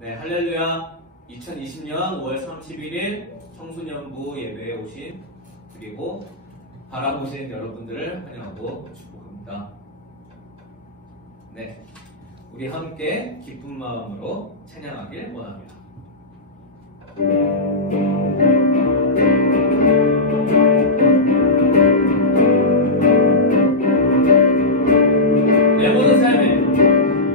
네, 할렐루야. 2020년 5월 31일 청소년부 예배에 오신 그리고 바라보신 여러분들을 환영하고 축복합니다. 네, 우리 함께 기쁜 마음으로 찬양하길 원합니다.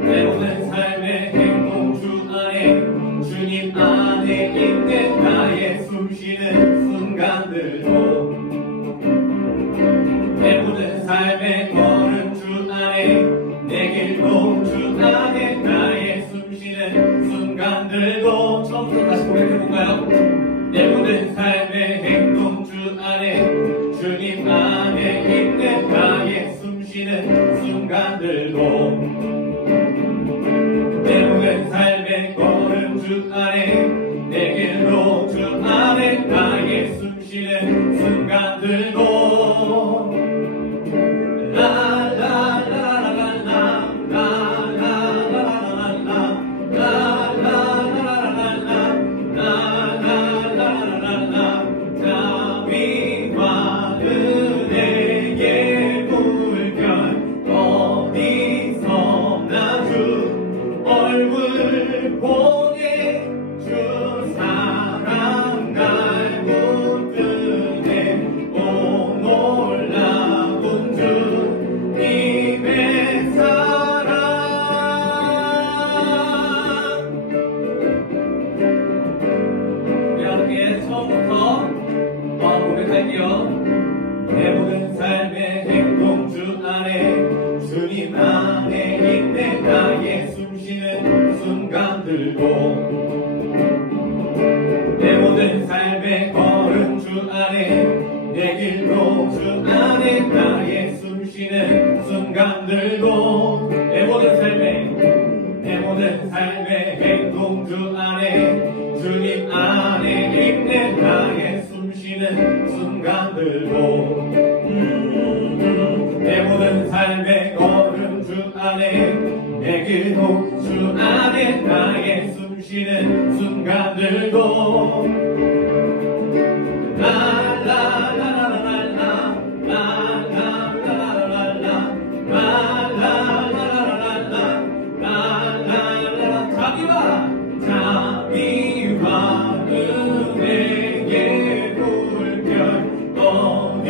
내 모든 삶의 행동 주 안에 주님 안에 있는 나의 숨쉬는 순간들도 내 모든 삶의 걸음 주 안에 내 길도 주 안에 나의 숨쉬는 순간들도 처음부터 다시 고백해볼까요? 내 모든 삶의 행동 주 안에 주님 안에 있는 나의 숨쉬는 순간들도 내 모든 삶의 걸음 주 안에 내 길도 주 안에 나의 숨쉬는 순간들도 자비와 은혜의 물결 어디서나 주 얼굴 보게 주 사랑 날 붙드네 오 놀라운 주님의 사랑 우리 함께 처음부터 고백할게요. 내 모든 삶의 행동 주 안에 주님 안에 있네 나의 숨쉬는 순간들도 내 모든 삶의 걸음 주 안에 내 길도 주 안에 나의 숨쉬는 순간들도 내 모든 삶의 행동 주 안에 주님 안에 있네 나의 숨쉬는 순간들도 내 모든 삶의 걸음 주 안에 내 길도 주 안에 나의 숨쉬는 순간들도 자비와 은혜의 물결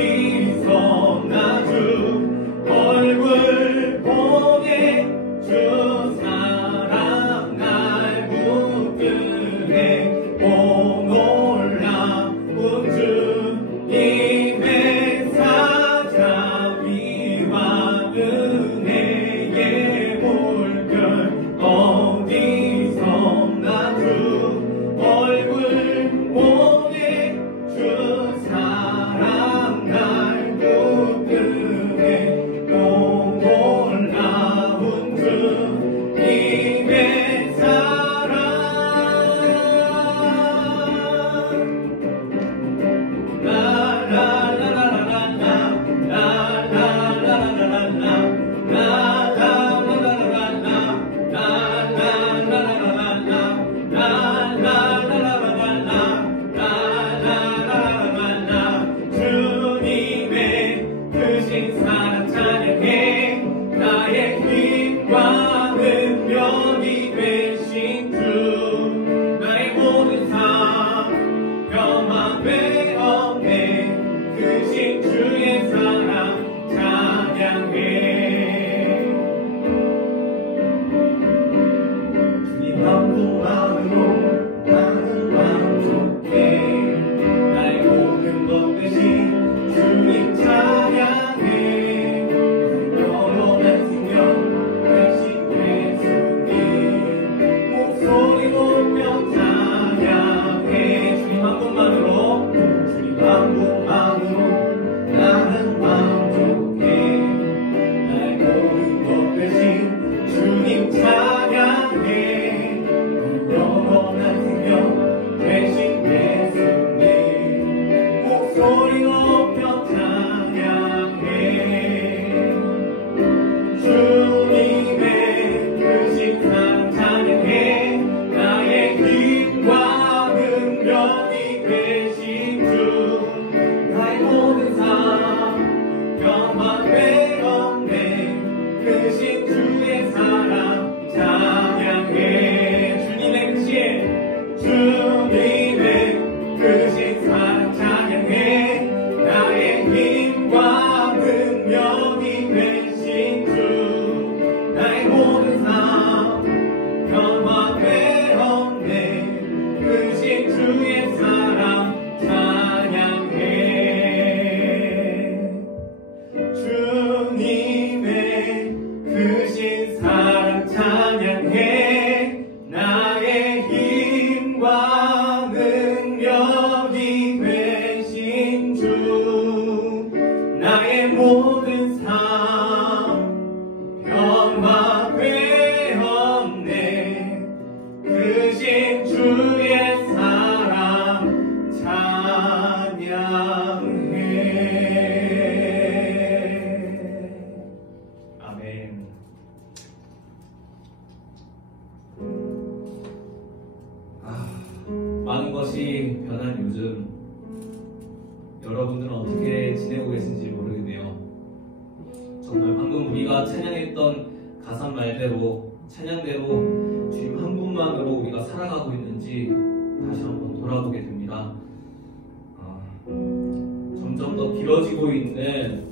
어디서나 주 얼굴 보게 주 사랑 날 붙드네 오 놀라운 주님의 자비와 은혜의 물결 어디서나 주 얼굴 보게 주 사랑 날 붙드네 오 놀라운 주님의 사랑 주님의 크신 사랑 찬양해 나의 힘과 능력이 되신 주 나의 모든 삶 험함에 없네 크신 주의 사랑 찬양해 주님 한분만으로 나는 만족해 나의 모든 것 대신 주님 찬양해 영원한 생명 대신 예수님 목소리 높여 찬양해 주님 한 분만으로 나는 만족해 나의 모든 것 대신 주님 찬양해 영원한 생명 대신 예수님 목소리 높여 찬양해 주님의 크신 사랑 찬양해 나의 크신 주의 사랑 찬양해. 아멘. 많은 것이 변한 요즘 여러분들은 어떻게 지내고 계신지 모르겠네요. 정말 방금 우리가 찬양했던 가사 말대로 찬양대로 주님 한 분만으로 우리가 살아가고 있는지 다시 한번 돌아보게 됩니다. 점점 더 길어지고 있는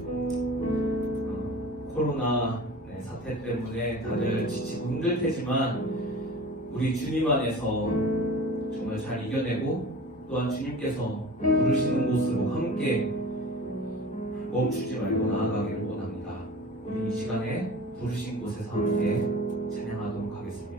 코로나 사태 때문에 다들 지치고 힘들 테지만 우리 주님 안에서 정말 잘 이겨내고 또한 주님께서 부르시는 곳으로 함께 멈추지 말고 나아가기를 원합니다. 우리 이 시간에 부르신 곳에서 함께 찬양하도록 하겠습니다.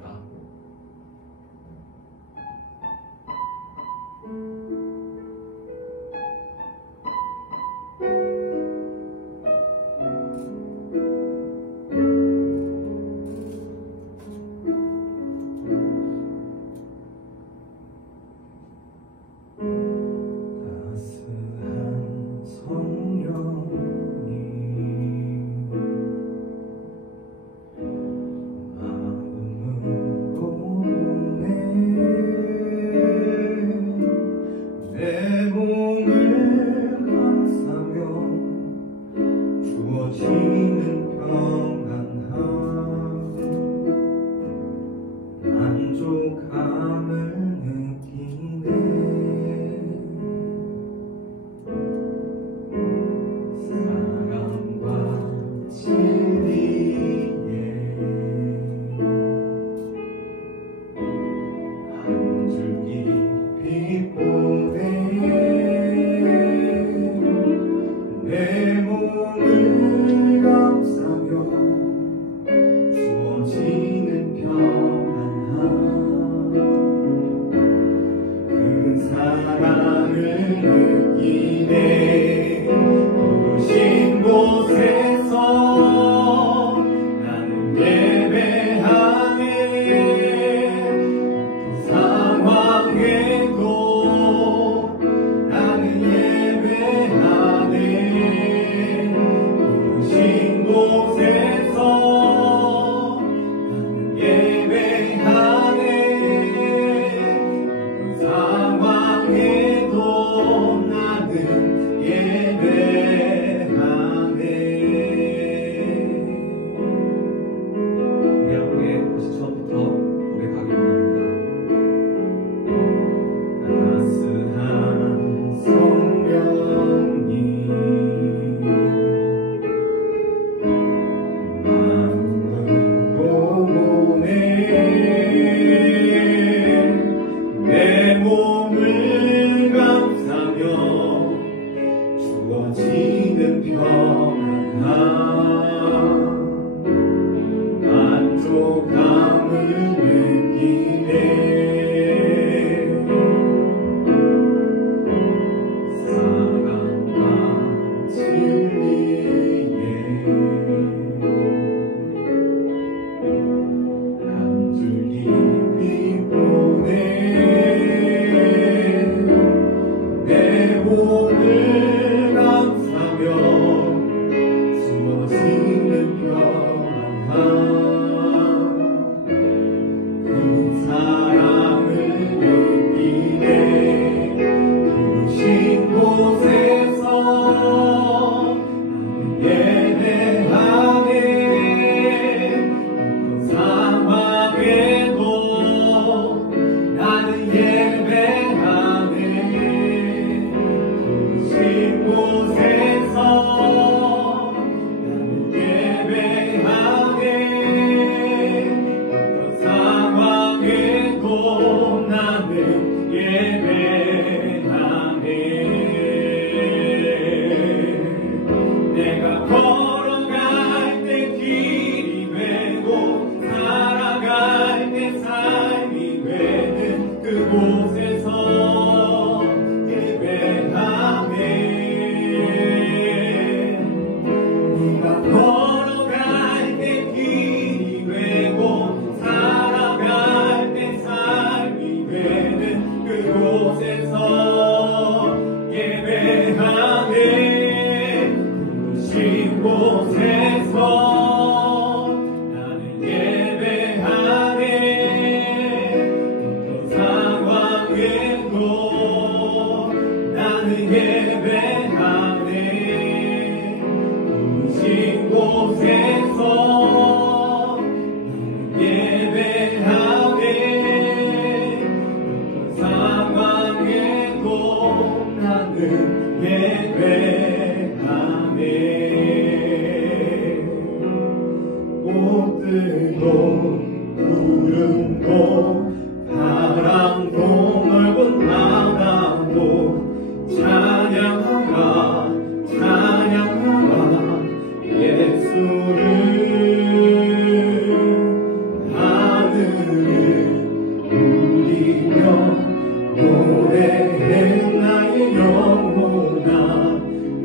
노래해 나의 영혼아.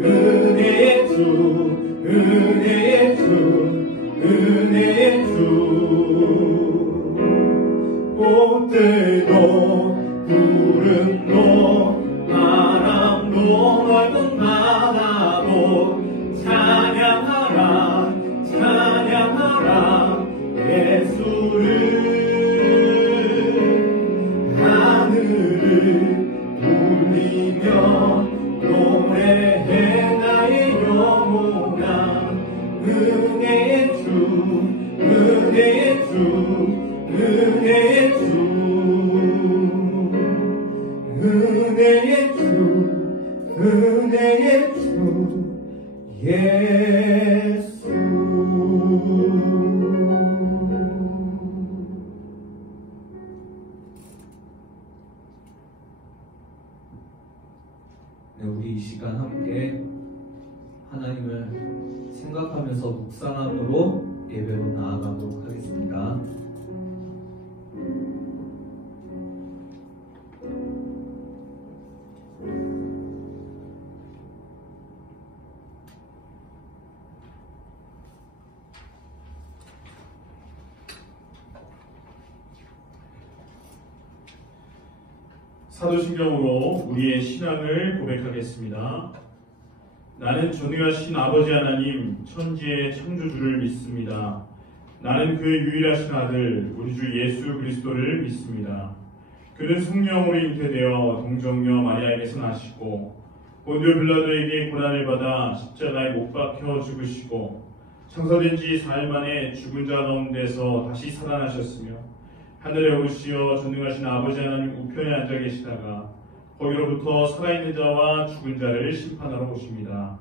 은혜의 주, 은혜의 주, 은혜의 주. 꽃들도 구름도 바람도 넓은 바다도 찬양하라 찬양하라 예수를. 하늘을 울리며 노래해 나의 영혼아. 은혜의 주, 은혜의 주, 은혜의 주, 은혜의 주, 은혜의 주, 예수. 네, 우리 이 시간 함께 하나님을 생각하면서 묵상함으로 예배로 나아가도록 하겠습니다. 사도신경으로 우리의 신앙을 고백하겠습니다. 나는 전능하신 아버지 하나님 천지의 창조주를 믿습니다. 나는 그의 유일하신 아들 우리 주 예수 그리스도를 믿습니다. 그는 성령으로 잉태되어 동정녀 마리아에게서 나시고 본디오 빌라도에게 고난을 받아 십자가에 못 박혀 죽으시고 창사된 지 4일 만에 죽은 자 가운데서 다시 살아나셨으며 하늘에 오르시어 전능하신 아버지 하나님 우편에 앉아 계시다가 거기로부터 살아있는 자와 죽은 자를 심판하러 오십니다.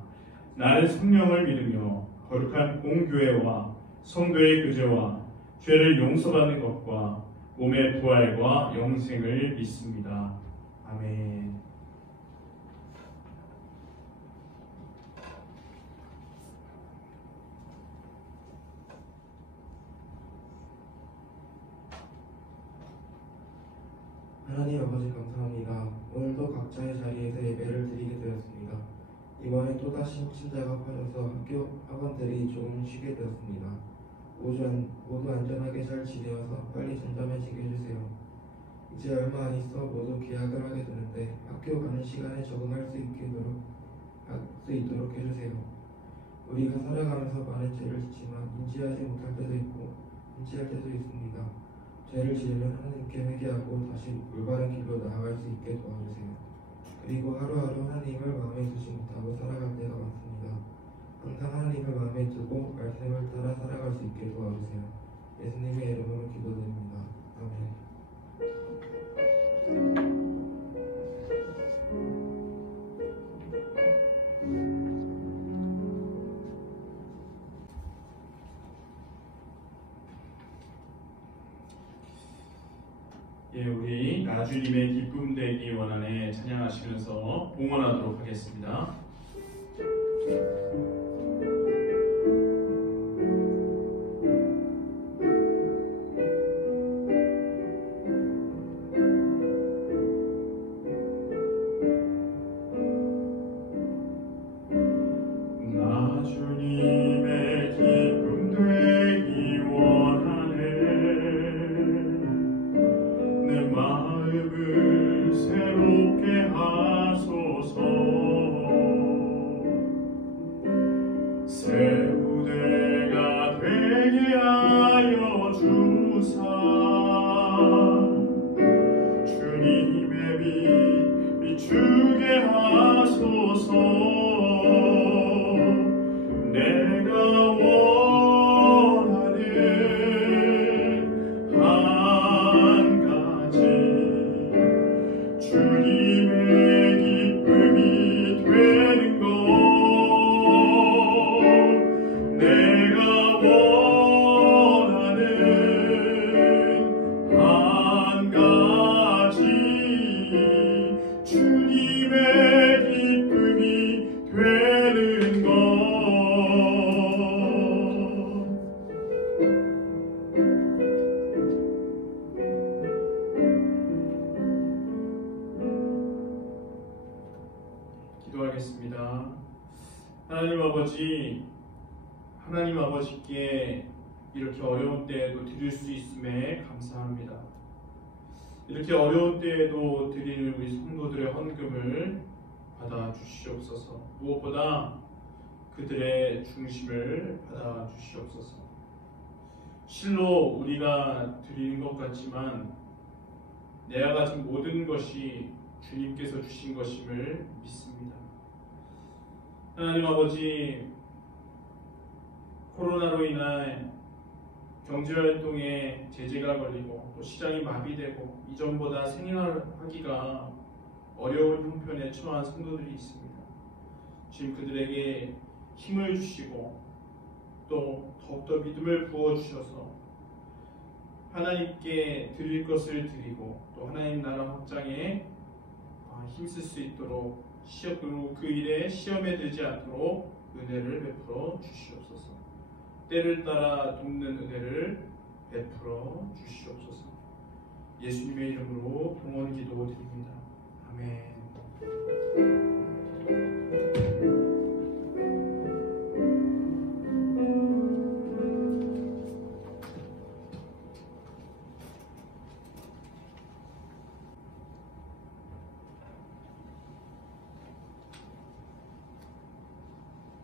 나는 성령을 믿으며 거룩한 공교회와 성도의 교제와 죄를 용서받는 것과 몸의 부활과 영생을 믿습니다. 아멘. 하나님 아버지 감사합니다. 오늘도 각자의 자리에서 예배를 드리게 되었습니다. 이번에 또다시 확진자가 퍼져서 학원들이 조금 쉬게 되었습니다. 모두 안전하게 잘 지내어서 빨리 잠잠해지게 해주세요. 이제 얼마 안 있어 모두 개학을 하게 되는데 학교 가는 시간에 적응할 수 있도록 해주세요. 우리가 살아가면서 많은 죄를 짓지만 인지하지 못할 때도 있고 인지할 때도 있습니다. 죄를 지으면 하나님께 회개하고 다시 올바른 길로 나아갈 수 있게 도와주세요. 그리고 하루하루 하나님을 마음에 두지 못하고 살아갈 때가 많습니다. 항상 하나님을 마음에 두고 말씀을 따라 살아갈 수 있게 도와주세요. 예수님의 이름으로 기도드립니다. 아멘. 우리 나주님의 기쁨 되기 원하네 찬양하시면서 봉헌하도록 하겠습니다. 나주님의 기쁨 되기 원하네 내 마음을 새롭게 하소서 새 무대가 되게 하여 주사 주님의 빛 비추게 하소서 내가 원하는 한 가지 주님의 기쁨이 되는 것 내가 원하는 한 가지 주님의 기쁨이 되는 기도하겠습니다. 하나님 아버지께 이렇게 어려운 때에도 드릴 수 있음에 감사합니다. 이렇게 어려운 때에도 드리는 우리 성도들의 헌금을 받아 주시옵소서. 무엇보다 그들의 중심을 받아 주시옵소서. 실로 우리가 드리는 것 같지만 내가 가진 모든 것이 주님께서 주신 것임을 믿습니다. 하나님 아버지, 코로나로 인한 경제활동에 제재가 걸리고 또 시장이 마비되고 이전보다 생활하기가 어려운 형편에 처한 성도들이 있습니다. 지금 그들에게 힘을 주시고 또 더욱더 믿음을 부어주셔서 하나님께 드릴 것을 드리고 또 하나님 나라 확장에 힘쓸 수 있도록 그리고 그 일에 시험에 들지 않도록 은혜를 베풀어 주시옵소서. 때를 따라 돕는 은혜를 베풀어 주시옵소서. 예수님의 이름으로 봉헌 기도 드립니다. 아멘.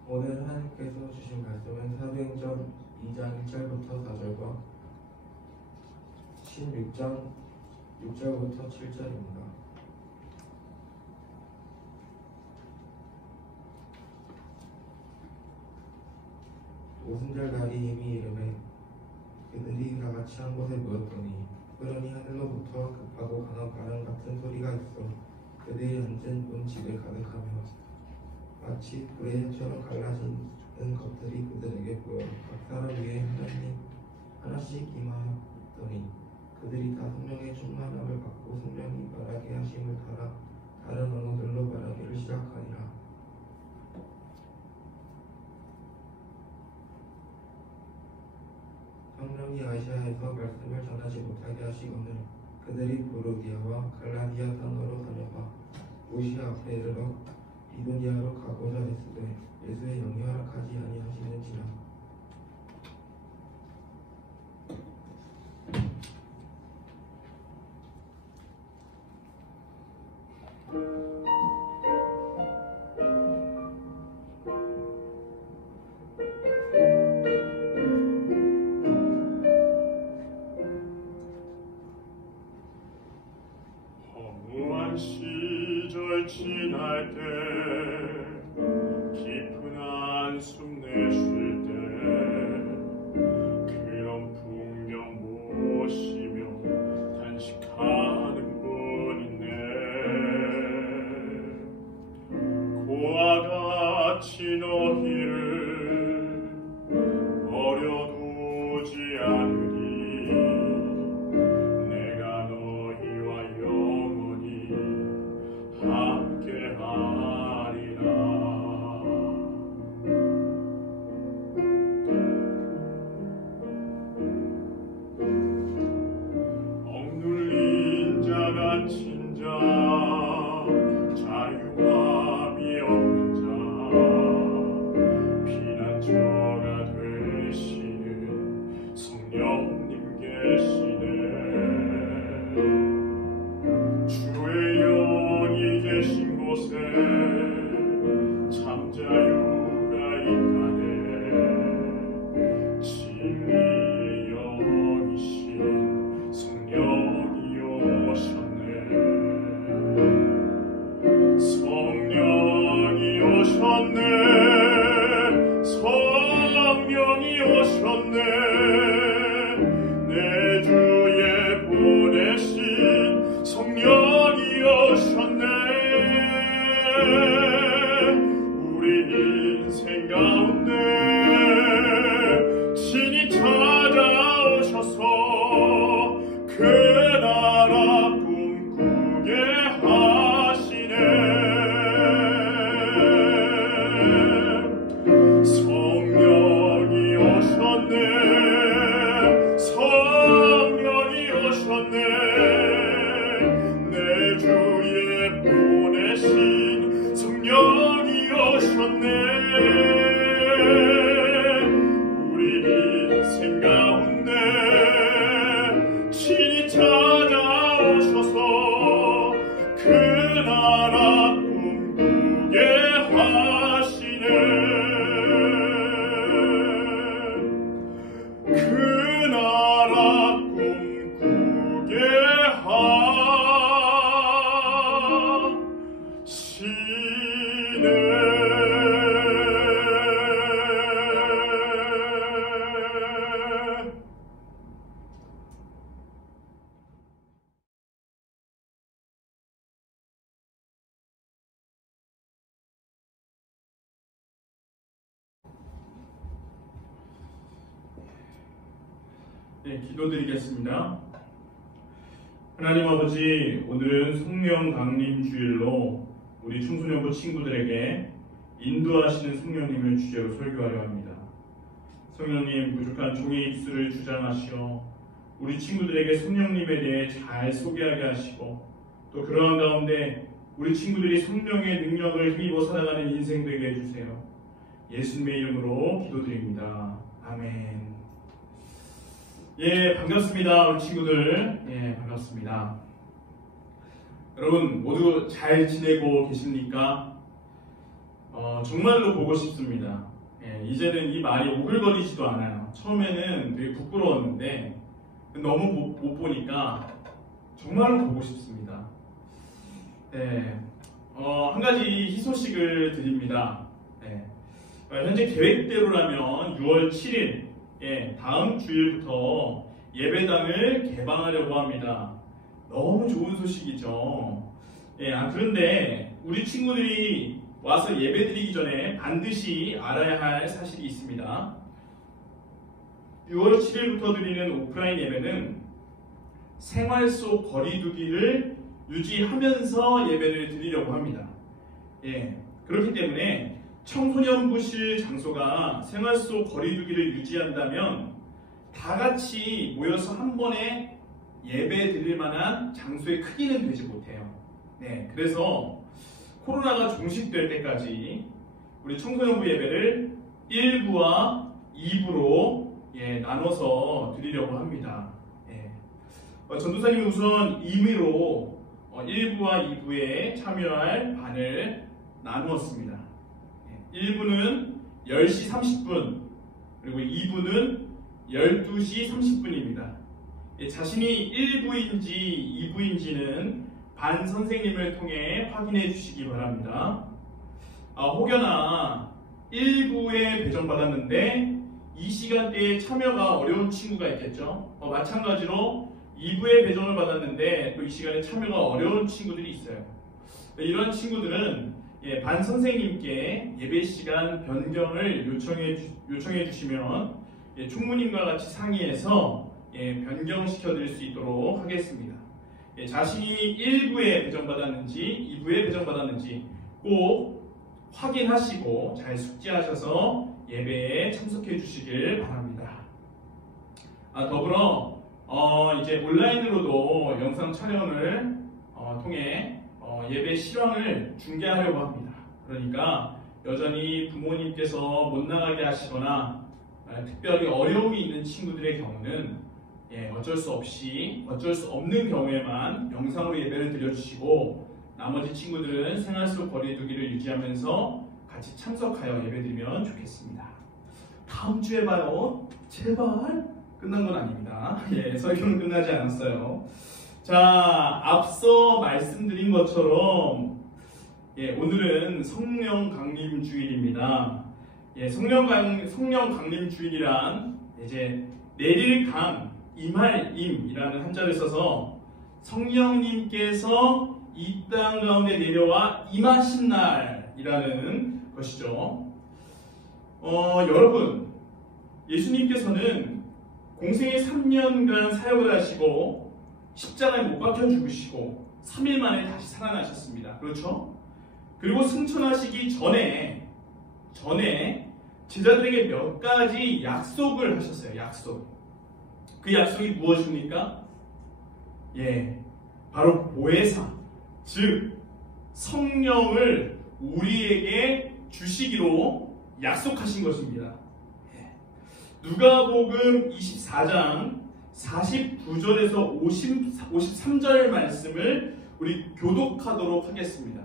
오늘 하나님께서 주신 말씀은 사도행전 2장 1절부터 4절과 16장 6절부터 7절입니다. 오순절 날이 이미 이르매 그들이 다 같이 한 곳에 모였더니 그러니 하늘로부터 급하고 강한 바람 같은 소리가 있어 그들이 앉은 본 집에 가득하며 마치 불의 혀처럼 갈라지는 것들이 그들에게 보여 각 사람 위에 하나씩 임하였더니 그들이 다 성령의 충만함을 받고 성령이 말하게 하심을 따라 다른 언어들로 말하기를 시작하니라. 성령이 아시아에서 말씀을 전하지 못하게 하시거늘 그들이 부르디아와 갈라디아 땅으로 다녀가 무시아 앞에 이르러 비두니아로 가고자 했으되 예수의 영이 허락하지 아니하시는지라. 허무한 시절 지날 때 깊은 한숨 내쉴 때 그런 풍경 보시며 단식하는 분 있네. 고와 같이 너희를 버려두지 않으리. 내가 너희와 영원히 함께하리라. 억눌린 자 갇힌 자 자유함이 없는 자 피난처가 되시는 성령님 계시네. 주의 영이 계신 곳에 참 자유가 있다네. 진리의 영이신 성령이 오셨네. 네, 기도드리겠습니다. 하나님 아버지, 오늘은 성령 강림 주일로 우리 청소년부 친구들에게 인도하시는 성령님을 주제로 설교하려 합니다. 성령님, 부족한 종의 입술을 주장하시어 우리 친구들에게 성령님에 대해 잘 소개하게 하시고, 또 그러한 가운데 우리 친구들이 성령의 능력을 힘입어 살아가는 인생 되게 해주세요. 예수님의 이름으로 기도드립니다. 아멘. 예, 반갑습니다. 우리 친구들. 예, 반갑습니다. 여러분 모두 잘 지내고 계십니까? 정말로 보고 싶습니다. 예, 이제는 이 말이 오글거리지도 않아요. 처음에는 되게 부끄러웠는데 너무 못 보니까 정말로 보고 싶습니다. 예, 한 가지 희소식을 드립니다. 예, 현재 계획대로라면 6월 7일 다음 주일부터 예배당을 개방하려고 합니다. 너무 좋은 소식이죠. 그런데 우리 친구들이 와서 예배드리기 전에 반드시 알아야 할 사실이 있습니다. 6월 7일부터 드리는 오프라인 예배는 생활 속 거리두기를 유지하면서 예배를 드리려고 합니다. 그렇기 때문에 청소년부실 장소가 생활 속 거리두기를 유지한다면 다 같이 모여서 한 번에 예배 드릴 만한 장소의 크기는 되지 못해요. 그래서 코로나가 종식될 때까지 우리 청소년부 예배를 1부와 2부로 나눠서 드리려고 합니다. 전도사님이 우선 임의로 1부와 2부에 참여할 반을 나누었습니다. 1부는 10시 30분, 그리고 2부는 12시 30분입니다. 자신이 1부인지 2부인지는 반 선생님을 통해 확인해 주시기 바랍니다. 혹여나 1부에 배정받았는데 이 시간대에 참여가 어려운 친구가 있겠죠. 마찬가지로 2부에 배정을 받았는데 또 이 시간에 참여가 어려운 친구들이 있어요. 이런 친구들은 반 선생님께 예배 시간 변경을 요청해 주시면 총무님과 같이 상의해서 변경시켜 드릴 수 있도록 하겠습니다. 자신이 1부에 배정받았는지 2부에 배정받았는지 꼭 확인하시고 잘 숙지하셔서 예배에 참석해 주시길 바랍니다. 더불어 이제 온라인으로도 영상 촬영을 통해 예배 실황을 중계하려고 합니다. 그러니까 여전히 부모님께서 못 나가게 하시거나 특별히 어려움이 있는 친구들의 경우는 어쩔 수 없는 경우에만 영상으로 예배를 드려주시고, 나머지 친구들은 생활 속 거리두기를 유지하면서 같이 참석하여 예배드리면 좋겠습니다. 다음 주에 봐요. 제발. 끝난 건 아닙니다. 설교는 끝나지 않았어요. 자, 앞서 말씀드린 것처럼 오늘은 성령 강림 주일입니다. 성령 강림 주일이란 이제 내릴 강, 임할 임이라는 한자를 써서 성령님께서 이 땅 가운데 내려와 임하신 날이라는 것이죠. 여러분, 예수님께서는 공생의 3년간 사역을 하시고 십자가에 못 박혀 죽으시고 3일 만에 다시 살아나셨습니다. 그렇죠? 그리고 승천하시기 전에 제자들에게 몇 가지 약속을 하셨어요. 그 약속이 무엇입니까? 바로 보혜사, 즉 성령을 우리에게 주시기로 약속하신 것입니다. 누가복음 24장 49절에서 53절 말씀을 우리 교독하도록 하겠습니다.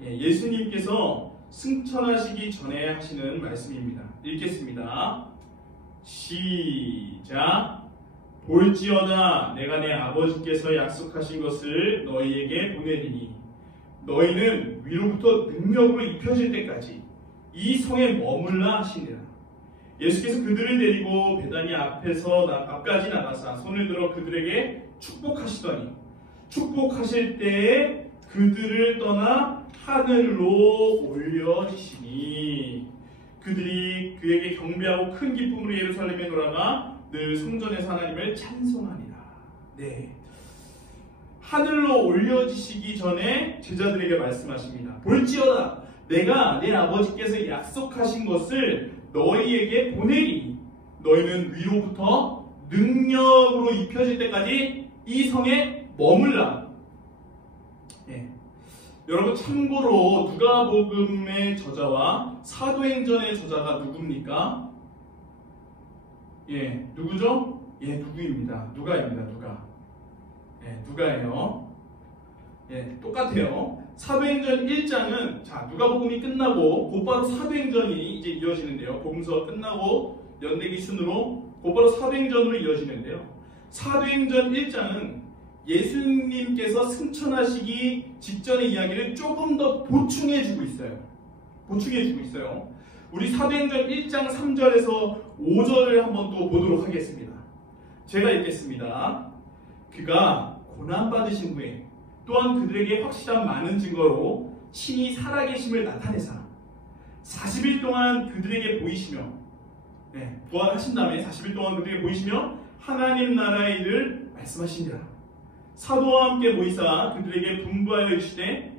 예수님께서 승천하시기 전에 하시는 말씀입니다. 읽겠습니다. 시작. 볼지어다 내가 내 아버지께서 약속하신 것을 너희에게 보내리니 너희는 위로부터 능력으로 입혀질 때까지 이 성에 머물라 하시니라. 예수께서 그들을 데리고 베다니 앞까지 나가사 손을 들어 그들에게 축복하시더니 축복하실 때에 그들을 떠나 하늘로 올려지시니. 그들이 그에게 경배하고 큰 기쁨으로 예루살렘에 돌아가 늘 성전에서 하나님을 찬송하니라. 네. 하늘로 올려지시기 전에 제자들에게 말씀하십니다. 볼지어다 내가 내 아버지께서 약속하신 것을 너희에게 보내리. 너희는 위로부터 능력으로 입혀질 때까지 이 성에 머물라. 예. 여러분 참고로 누가복음의 저자와 사도행전의 저자가 누굽니까? 예, 누구죠? 예, 누구입니다. 누가입니다. 누가. 예, 누가예요. 예, 똑같아요. 사도행전 1장은 자 누가복음이 끝나고 곧바로 사도행전이 이제 이어지는데요. 복음서 끝나고 연대기 순으로 곧바로 사도행전으로 이어지는데요. 사도행전 1장은 예수님께서 승천하시기 직전의 이야기를 조금 더 보충해주고 있어요. 우리 사도행전 1장 3절에서 5절을 한번 또 보도록 하겠습니다. 제가 읽겠습니다. 그가 고난받으신 후에 또한 그들에게 확실한 많은 증거로 친히 살아계심을 나타내사 40일 동안 그들에게 보이시며 부활하신 다음에 40일 동안 그들에게 보이시며 하나님 나라의 일을 말씀하시니라. 사도와 함께 모이사 그들에게 분부하여 이르시되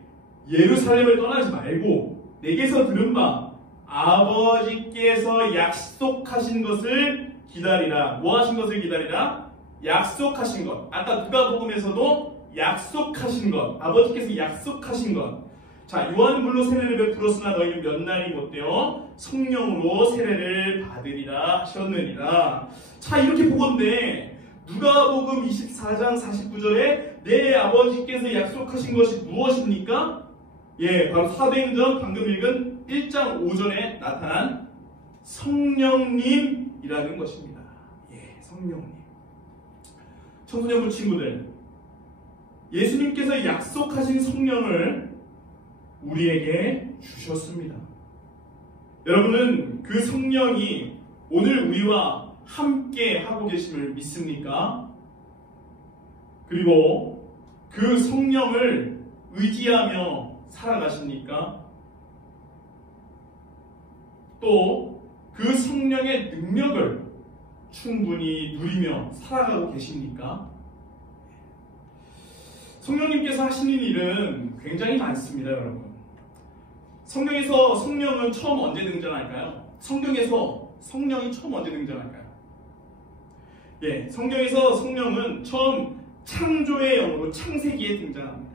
예루살렘을 떠나지 말고 내게서 들은 바 아버지께서 약속하신 것을 기다리라. 뭐 하신 것을 기다리라? 약속하신 것. 아까 누가복음에서도 약속하신 것. 아버지께서 약속하신 것. 자, 요한물로 세례를 베풀었으나 너희는 몇 날이 못되어 성령으로 세례를 받으리라 하셨느니라. 자, 이렇게 보건대 누가복음 24장 49절에 내 아버지께서 약속하신 것이 무엇입니까? 예, 바로 사도행전 방금 읽은 1장 5절에 나타난 성령님이라는 것입니다. 예, 성령님. 청소년부 친구들, 예수님께서 약속하신 성령을 우리에게 주셨습니다. 여러분은 그 성령이 오늘 우리와 함께 하고 계심을 믿습니까? 그리고 그 성령을 의지하며 살아가십니까? 또 그 성령의 능력을 충분히 누리며 살아가고 계십니까? 성령님께서 하시는 일은 굉장히 많습니다, 여러분. 성경에서 성령은 처음 언제 등장할까요? 성경에서 성령이 처음 언제 등장할까요? 예, 성경에서 성령은 처음 창조의 영으로 창세기에 등장합니다.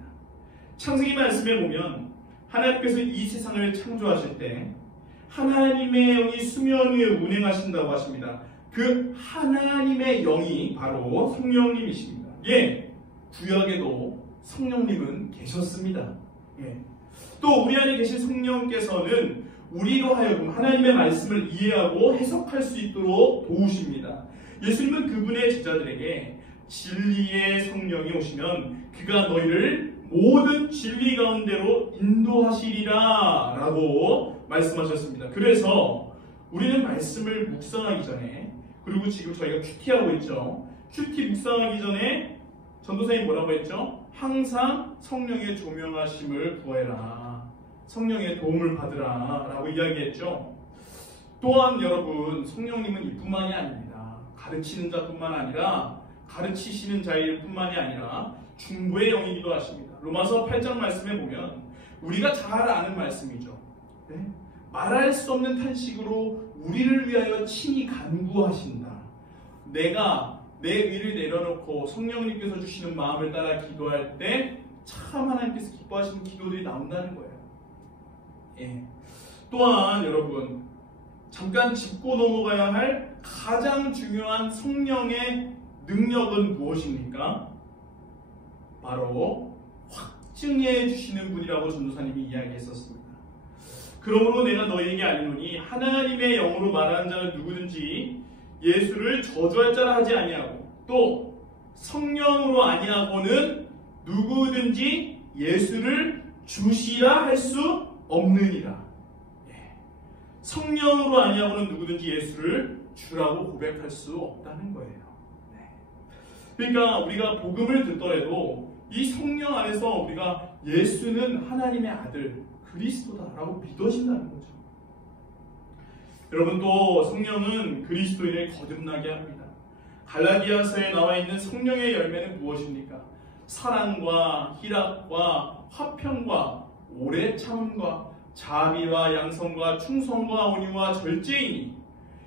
창세기 말씀에 보면 하나님께서 이 세상을 창조하실 때 하나님의 영이 수면 위에 운행하신다고 하십니다. 그 하나님의 영이 바로 성령님이십니다. 예, 구약에도 성령님은 계셨습니다. 예. 또 우리 안에 계신 성령께서는 우리로 하여금 하나님의 말씀을 이해하고 해석할 수 있도록 도우십니다. 예수님은 그분의 제자들에게 진리의 성령이 오시면 그가 너희를 모든 진리 가운데로 인도하시리라 라고 말씀하셨습니다. 그래서 우리는 말씀을 묵상하기 전에, 그리고 지금 저희가 큐티하고 있죠. 큐티 묵상하기 전에 전도사님 뭐라고 했죠? 항상 성령의 조명하심을 구해라. 성령의 도움을 받으라 라고 이야기했죠. 또한 여러분, 성령님은 이뿐만이 아닙니다. 가르치는 자뿐만 아니라 가르치시는 자일 뿐만이 아니라 중보의 영이기도 하십니다. 로마서 8장 말씀에 보면 우리가 잘 아는 말씀이죠. 네? 말할 수 없는 탄식으로 우리를 위하여 친히 간구하신다. 내가 내 의를 내려놓고 성령님께서 주시는 마음을 따라 기도할 때 참 하나님께서 기뻐하시는 기도들이 나온다는 거예요. 예. 또한 여러분, 잠깐 짚고 넘어가야 할 가장 중요한 성령의 능력은 무엇입니까? 바로 확증해 주시는 분이라고 전도사님이 이야기했었습니다. 그러므로 내가 너희에게 알리노니 하나님의 영으로 말하는 자는 누구든지 예수를 저주할 자라 하지 아니하고 또 성령으로 아니하고는 누구든지 예수를 주시라 할 수 없느니라. 성령으로 아니하고는 누구든지 예수를 주라고 고백할 수 없다는 거예요. 그러니까 우리가 복음을 듣더라도 이 성령 안에서 우리가 예수는 하나님의 아들 그리스도다라고 믿어진다는 거죠. 여러분, 또 성령은 그리스도인을 거듭나게 합니다. 갈라디아서에 나와 있는 성령의 열매는 무엇입니까? 사랑과 희락과 화평과 오래 참음과 자비와 양성과 충성과 온유와 절제이니,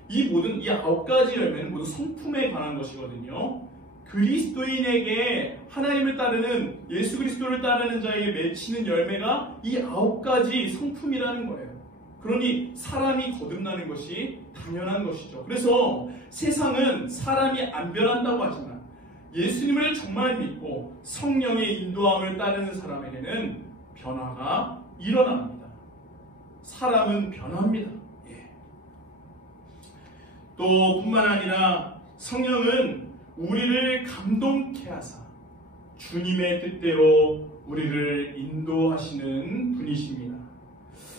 이 모든 이 9가지 열매는 모두 성품에 관한 것이거든요. 그리스도인에게 하나님을 따르는, 예수 그리스도를 따르는 자에게 맺히는 열매가 이 9가지 성품이라는 거예요. 그러니 사람이 거듭나는 것이 당연한 것이죠. 그래서 세상은 사람이 안 변한다고 하지만 예수님을 정말 믿고 성령의 인도함을 따르는 사람에게는 변화가 일어납니다. 사람은 변합니다. 또 뿐만 아니라 성령은 우리를 감동케 하사 주님의 뜻대로 우리를 인도하시는 분이십니다.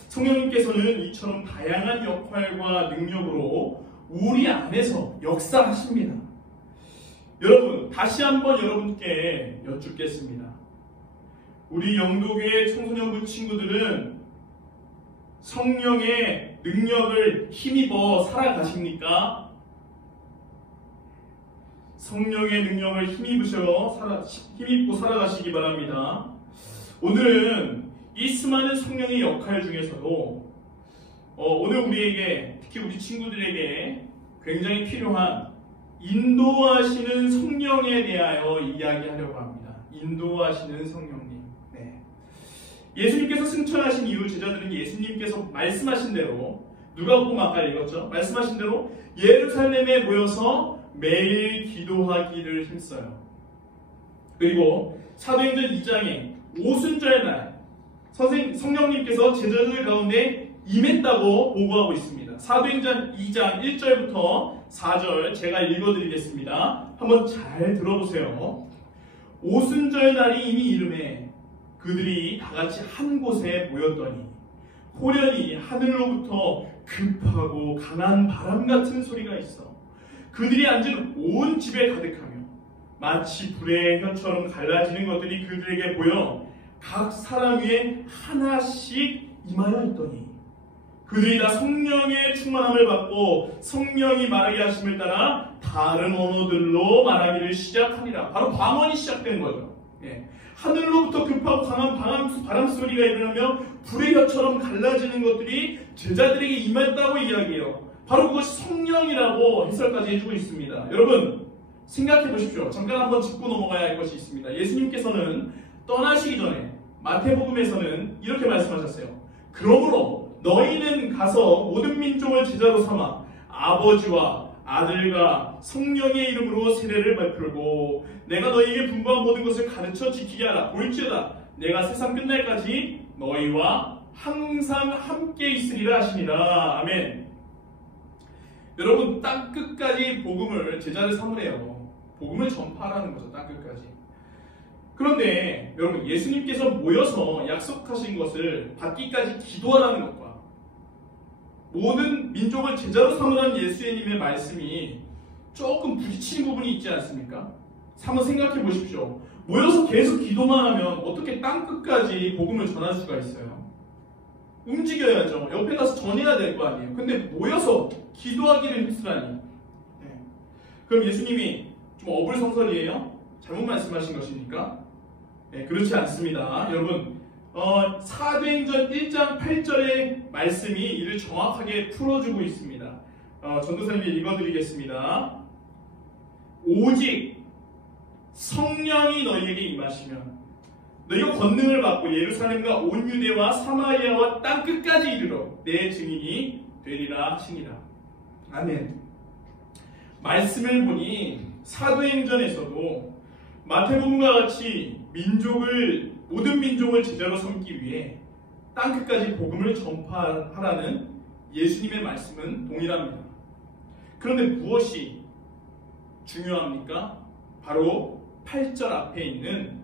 성령님께서는 이처럼 다양한 역할과 능력으로 우리 안에서 역사하십니다. 여러분, 다시 한번 여러분께 여쭙겠습니다. 우리 영도교회 청소년부 친구들은 성령의 능력을 힘입어 살아가십니까? 성령의 능력을 힘입고 살아가시기 바랍니다. 오늘은 이 수많은 성령의 역할 중에서도 오늘 우리에게, 특히 우리 친구들에게 굉장히 필요한 인도하시는 성령에 대하여 이야기하려고 합니다. 인도하시는 성령님. 네. 예수님께서 승천하신 이후 제자들은 예수님께서 말씀하신 대로, 누가복음 아까 읽었죠? 말씀하신 대로 예루살렘에 모여서 매일 기도하기를 힘써요. 그리고 사도행전 2장에 오순절 날 성령님께서 제자들 가운데 임했다고 보고하고 있습니다. 사도행전 2장 1절부터 4절 제가 읽어드리겠습니다. 한번 잘 들어보세요. 오순절 날이 이미 이름에 그들이 다같이 한 곳에 모였더니 호련히 하늘로부터 급하고 강한 바람 같은 소리가 있어 그들이 앉은 온 집에 가득하며 마치 불의 혀처럼 갈라지는 것들이 그들에게 보여 각 사람 위에 하나씩 임하여 있더니 그들이 다 성령의 충만함을 받고 성령이 말하게 하심을 따라 다른 언어들로 말하기를 시작하니라. 바로 방언이 시작된 거죠. 하늘로부터 급하고 강한 바람 소리가 일어나며 불의 혀처럼 갈라지는 것들이 제자들에게 임했다고 이야기해요. 바로 그것이 성령이라고 해설까지 해주고 있습니다. 여러분, 생각해 보십시오. 잠깐 한번 짚고 넘어가야 할 것이 있습니다. 예수님께서는 떠나시기 전에 마태복음에서는 이렇게 말씀하셨어요. 그러므로 너희는 가서 모든 민족을 제자로 삼아 아버지와 아들과 성령의 이름으로 세례를 베풀고 내가 너희에게 분부한 모든 것을 가르쳐 지키게 하라. 볼지어다 내가 세상 끝날까지 너희와 항상 함께 있으리라 하시니라. 아멘. 여러분, 땅 끝까지 복음을, 제자를 삼으래요. 복음을 전파하라는 거죠. 땅 끝까지. 그런데 여러분, 예수님께서 모여서 약속하신 것을 받기까지 기도하라는 것과 모든 민족을 제자로 삼으라는 예수님의 말씀이 조금 부딪히는 부분이 있지 않습니까? 한번 생각해 보십시오. 모여서 계속 기도만 하면 어떻게 땅 끝까지 복음을 전할 수가 있어요? 움직여야죠. 옆에 가서 전해야 될 거 아니에요. 근데 모여서 기도하기를 힘쓰라니. 그럼 예수님이 좀 어불성설이에요? 잘못 말씀하신 것입니까? 그렇지 않습니다. 여러분, 사도행전 1장 8절의 말씀이 이를 정확하게 풀어주고 있습니다. 전도사님이 읽어드리겠습니다. 오직 성령이 너희에게 임하시면 너희가 권능을 받고 예루살렘과 온 유대와 사마리아와 땅 끝까지 이르러 내 증인이 되리라 하시니라. 아멘. 말씀을 보니 사도행전에서도 마태복음과 같이 모든 민족을 제자로 삼기 위해 땅 끝까지 복음을 전파하라는 예수님의 말씀은 동일합니다. 그런데 무엇이 중요합니까? 바로 8절 앞에 있는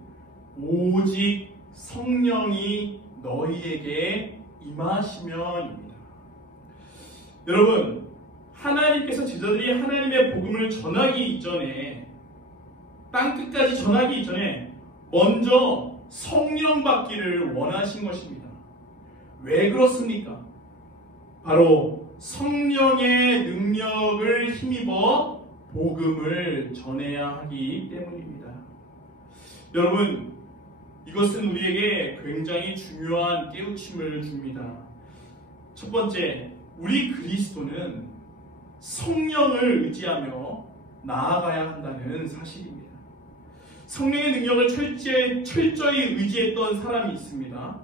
오직 성령이 너희에게 임하시면입니다. 여러분, 하나님께서 제자들이 하나님의 복음을 전하기 이전에, 땅 끝까지 전하기 이전에 먼저 성령 받기를 원하신 것입니다. 왜 그렇습니까? 바로 성령의 능력을 힘입어 복음을 전해야 하기 때문입니다. 여러분, 이것은 우리에게 굉장히 중요한 깨우침을 줍니다. 첫 번째, 우리 그리스도는 성령을 의지하며 나아가야 한다는 사실입니다. 성령의 능력을 철저히 의지했던 사람이 있습니다.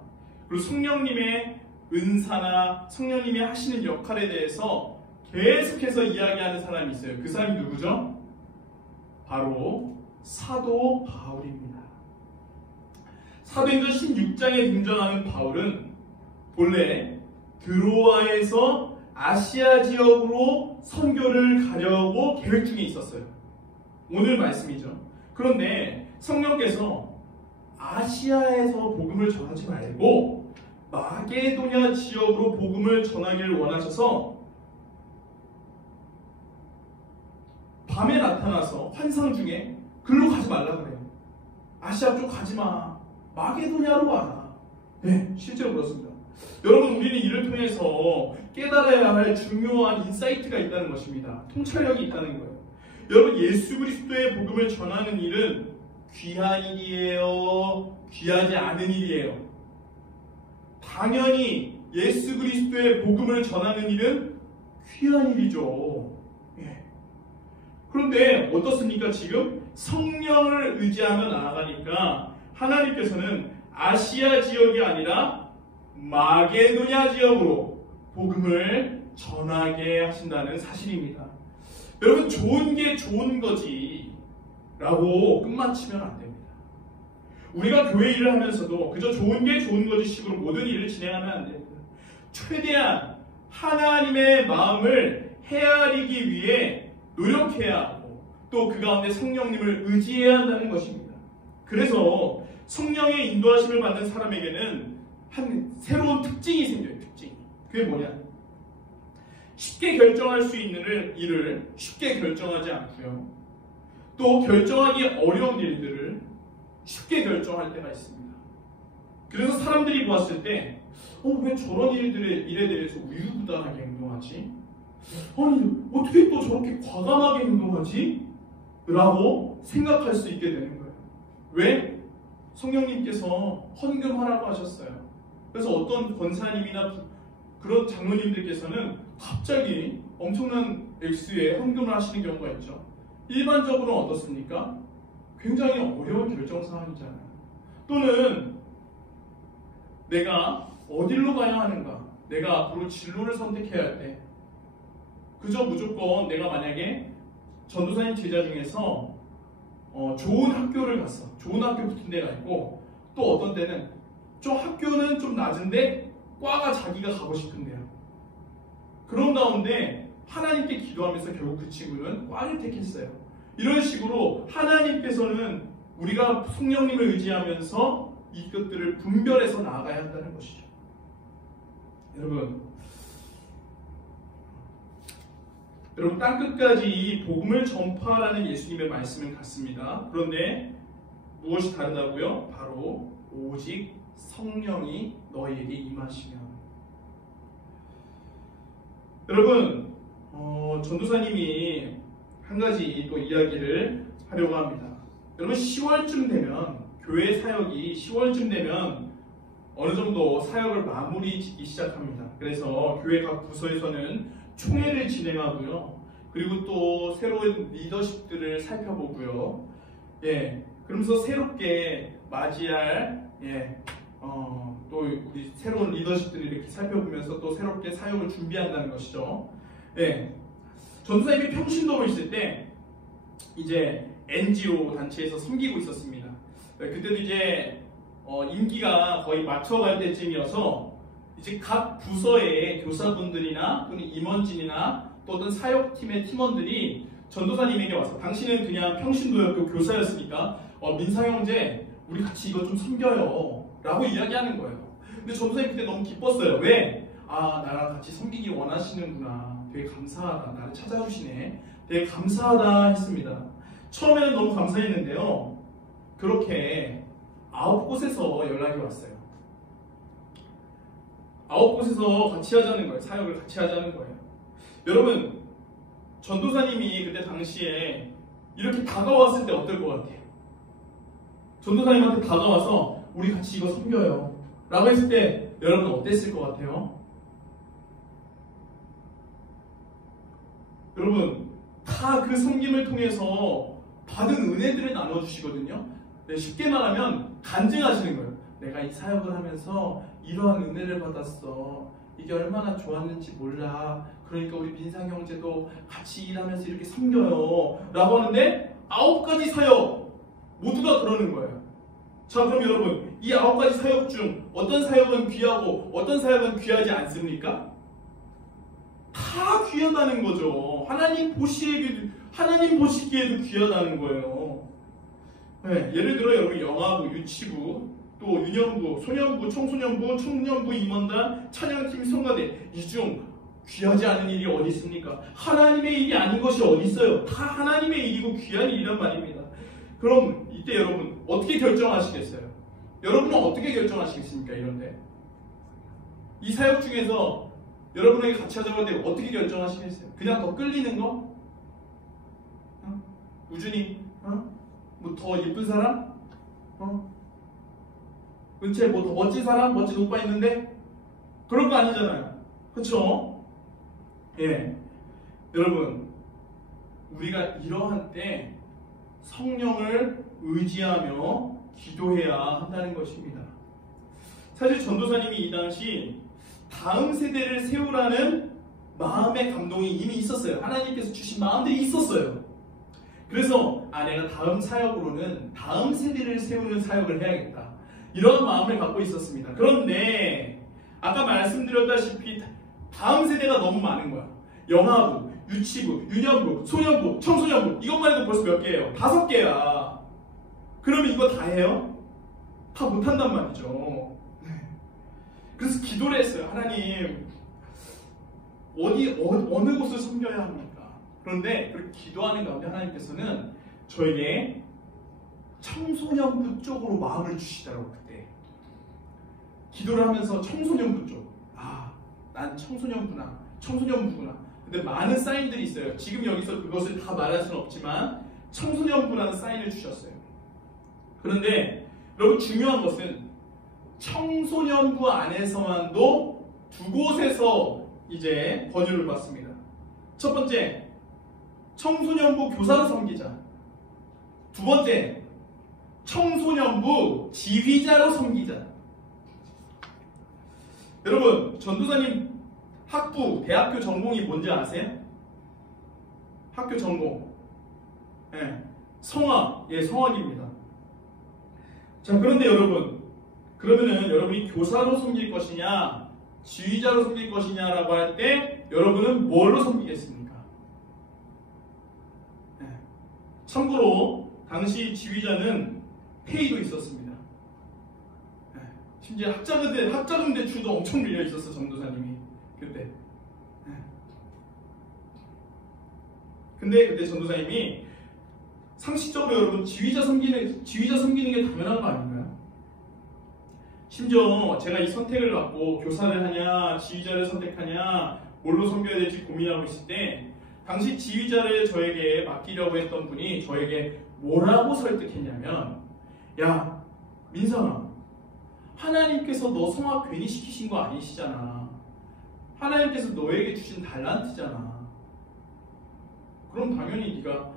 그리고 성령님의 은사나 성령님이 하시는 역할에 대해서 계속해서 이야기하는 사람이 있어요. 그 사람이 누구죠? 바로 사도 바울입니다. 사도행전 16장에 등장하는 바울은 본래 드로아에서 아시아 지역으로 선교를 가려고 계획 중에 있었어요. 오늘 말씀이죠. 그런데 성령께서 아시아에서 복음을 전하지 말고 마게도냐 지역으로 복음을 전하기를 원하셔서 밤에 나타나서 환상 중에 글로 가지 말라 그래요. 아시아 쪽 가지 마. 마게도냐로 와라. 네, 실제로 그렇습니다. 여러분, 우리는 이를 통해서 깨달아야 할 중요한 인사이트가 있다는 것입니다. 통찰력이 있다는 거예요. 여러분, 예수 그리스도의 복음을 전하는 일은 귀한 일이에요? 귀하지 않은 일이에요? 당연히 예수 그리스도의 복음을 전하는 일은 귀한 일이죠. 예. 그런데 어떻습니까? 지금 성령을 의지하며 나아가니까 하나님께서는 아시아 지역이 아니라 마게도냐 지역으로 복음을 전하게 하신다는 사실입니다. 여러분, 좋은 게 좋은 거지 라고 끝마치면 안 됩니다. 우리가 교회 일을 하면서도 그저 좋은 게 좋은 거지 식으로 모든 일을 진행하면 안 됩니다. 최대한 하나님의 마음을 헤아리기 위해 노력해야 하고 또 그 가운데 성령님을 의지해야 한다는 것입니다. 그래서 성령의 인도하심을 받는 사람에게는 한 새로운 특징이 생겨요. 특징이. 그게 뭐냐? 쉽게 결정할 수 있는 일을 쉽게 결정하지 않고요. 또 결정하기 어려운 일들을 쉽게 결정할 때가 있습니다. 그래서 사람들이 보았을 때 왜 저런 일에 대해서 우유부단하게 행동하지? 아니, 어떻게 또 저렇게 과감하게 행동하지? 라고 생각할 수 있게 되는 거예요. 왜? 성령님께서 헌금하라고 하셨어요. 그래서 어떤 권사님이나 그런 장로님들께서는 갑자기 엄청난 액수의 헌금을 하시는 경우가 있죠. 일반적으로는 어떻습니까? 굉장히 어려운 결정사항이잖아요. 또는 내가 어디로 가야 하는가, 내가 앞으로 진로를 선택해야 할 때 그저 무조건 내가 만약에 전도사님 제자 중에서 좋은 학교를 갔어. 좋은 학교 붙은 데가 있고 또 어떤 때는 좀 학교는 좀 낮은데 과가 자기가 가고 싶은데요. 그런 가운데 하나님께 기도하면서 결국 그 친구는 과를 택했어요. 이런 식으로 하나님께서는 우리가 성령님을 의지하면서 이것들을 분별해서 나아가야 한다는 것이죠. 여러분 땅끝까지 이 복음을 전파하라는 예수님의 말씀은 같습니다. 그런데 무엇이 다르다고요? 바로 오직 성령이 너희에게 임하시면. 여러분, 전도사님이 한 가지 또 이야기를 하려고 합니다. 여러분, 10월쯤 되면 교회 사역이 10월쯤 되면 어느 정도 사역을 마무리 짓기 시작합니다. 그래서 교회 각 부서에서는 총회를 진행하고요. 그리고 또 새로운 리더십들을 살펴보고요. 예, 그러면서 새롭게 맞이할 또 우리 새로운 리더십들을 이렇게 살펴보면서 또 새롭게 사역을 준비한다는 것이죠. 예, 전도사님이 평신도로 있을 때 이제 NGO 단체에서 섬기고 있었습니다. 그때도 이제 임기가 거의 맞춰갈 때쯤이어서 이제 각 부서의 교사분들이나 또는 임원진이나 또 어떤 사역팀의 팀원들이 전도사님에게 와서 당신은 그냥 평신도였고 교사였으니까 민사 형제 우리 같이 이거 좀 섬겨요 라고 이야기하는 거예요. 근데 전도사님 그때 너무 기뻤어요. 왜? 나랑 같이 섬기기 원하시는구나. 되게 감사하다. 나를 찾아주시네. 되게 감사하다 했습니다. 처음에는 너무 감사했는데요. 그렇게 9곳에서 연락이 왔어요. 9곳에서 같이 하자는 거예요. 사역을 같이 하자는 거예요. 여러분, 전도사님이 그때 당시에 이렇게 다가왔을 때 어떨 것 같아요? 전도사님한테 다가와서 우리 같이 이거 섬겨요 라고 했을 때 여러분 어땠을 것 같아요? 여러분, 다 그 섬김을 통해서 받은 은혜들을 나눠주시거든요. 네, 쉽게 말하면 간증하시는 거예요. 내가 이 사역을 하면서 이러한 은혜를 받았어. 이게 얼마나 좋았는지 몰라. 그러니까 우리 민상 형제도 같이 일하면서 이렇게 섬겨요 라고 하는데 9가지 사역 모두가 그러는 거예요. 자, 그럼 여러분, 이 9가지 사역 중 어떤 사역은 귀하고 어떤 사역은 귀하지 않습니까? 다 귀하다는 거죠. 하나님 보시기에도 귀하다는 거예요. 네, 예를 들어 여러분, 영화부, 유치부, 또 유년부, 소년부, 청소년부, 청년부, 임원단, 찬양팀, 성가대, 이 중 귀하지 않은 일이 어디 있습니까? 하나님의 일이 아닌 것이 어디 있어요? 다 하나님의 일이고 귀한 일이란 말입니다. 그럼 이때 여러분 어떻게 결정하시겠어요? 여러분은 어떻게 결정하시겠습니까? 이런데 이 사역 중에서 여러분에게 같이 하자고 하는데 어떻게 결정하시겠어요? 그냥 더 끌리는 거? 우준이? 뭐 더 예쁜 사람? 은채 뭐 더 멋진 사람? 멋진 오빠 있는데? 그런 거 아니잖아요. 그쵸? 예. 여러분, 우리가 이러한 때 성령을 의지하며 기도해야 한다는 것입니다. 사실 전도사님이 이 당시 다음 세대를 세우라는 마음의 감동이 이미 있었어요. 하나님께서 주신 마음들이 있었어요. 그래서 내가 다음 사역으로는 다음 세대를 세우는 사역을 해야겠다. 이런 마음을 갖고 있었습니다. 그런데 아까 말씀드렸다시피 다음 세대가 너무 많은 거야. 영아부, 유치부, 유년부, 소년부, 청소년부 이것만 해도 벌써 몇 개예요? 5개야. 그러면 이거 다 해요? 다 못한단 말이죠. 그래서 기도를 했어요. 하나님, 어느 곳을 섬겨야 합니까? 그런데 그렇게 기도하는 가운데 하나님께서는 저에게 청소년부 쪽으로 마음을 주시더라고요. 그때 기도를 하면서 청소년부 쪽, 난 청소년부구나. 근데 많은 사인들이 있어요. 지금 여기서 그것을 다 말할 수는 없지만 청소년부라는 사인을 주셨어요. 그런데 여러분, 중요한 것은 청소년부 안에서만도 2곳에서 이제 권유를 받습니다. 첫 번째, 청소년부 교사로 섬기자. 두 번째, 청소년부 지휘자로 섬기자. 여러분, 전도사님 학부, 대학교 전공이 뭔지 아세요? 학교 전공. 성악. 성악입니다. 자, 그런데 여러분, 그러면은 여러분이 교사로 섬길 것이냐, 지휘자로 섬길 것이냐라고 할 때 여러분은 뭘로 섬기겠습니까? 참고로 당시 지휘자는 페이도 있었습니다. 심지어 학자금 대출도 엄청 밀려 있었어, 전도사님이 그때. 근데 그때 전도사님이 상식적으로 여러분 지휘자 섬기는 게 당연한 거 아닌가요? 심지어 제가 이 선택을 받고 교사를 하냐, 지휘자를 선택하냐, 뭘로 섬겨야 될지 고민하고 있을 때 당시 지휘자를 저에게 맡기려고 했던 분이 저에게 뭐라고 설득했냐면, 야, 민상아, 하나님께서 너 성악 괜히 시키신 거 아니시잖아. 하나님께서 너에게 주신 달란트잖아. 그럼 당연히 네가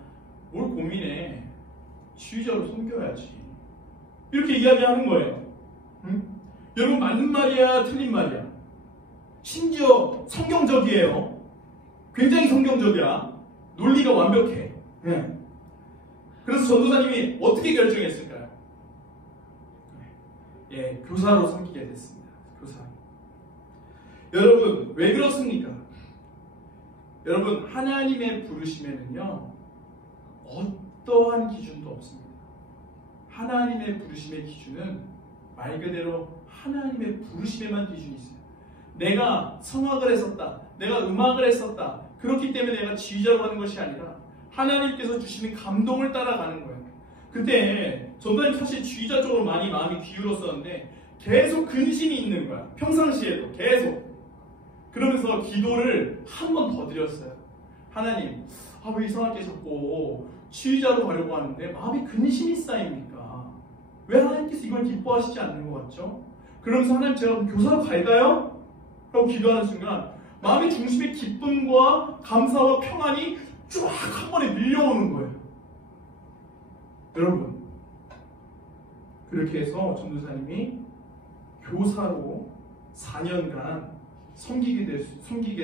뭘 고민해. 지휘자로 섬겨야지. 이렇게 이야기하는 거예요. 응? 여러분, 맞는 말이야, 틀린 말이야? 심지어 성경적이에요. 굉장히 성경적이야. 논리가 완벽해. 그래서 전도사님이 어떻게 결정했을까요? 교사로 섬기게 됐습니다. 교사. 여러분, 왜 그렇습니까? 여러분, 하나님의 부르심에는요, 어떠한 기준도 없습니다. 하나님의 부르심의 기준은 말 그대로 하나님의 부르심에만 기준이 있어요. 내가 성악을 했었다, 내가 음악을 했었다, 그렇기 때문에 내가 지휘자로 가는 것이 아니라 하나님께서 주시는 감동을 따라가는 거예요. 그때 전도사님 사실 지휘자 쪽으로 많이 마음이 기울었었는데 계속 근심이 있는 거야. 평상시에도 계속. 그러면서 기도를 한 번 더 드렸어요. 하나님, 왜 이상하게 자꾸 지휘자로 가려고 하는데 마음에 근심이 쌓입니까? 왜 하나님께서 이걸 기뻐하시지 않는 것 같죠? 그러면서 하나님, 제가 교사로 갈까요? 라고 기도하는 순간 마음의 중심에 기쁨과 감사와 평안이 쫙 한 번에 밀려오는 거예요. 여러분, 그렇게 해서 전도사님이 교사로 4년간 섬기게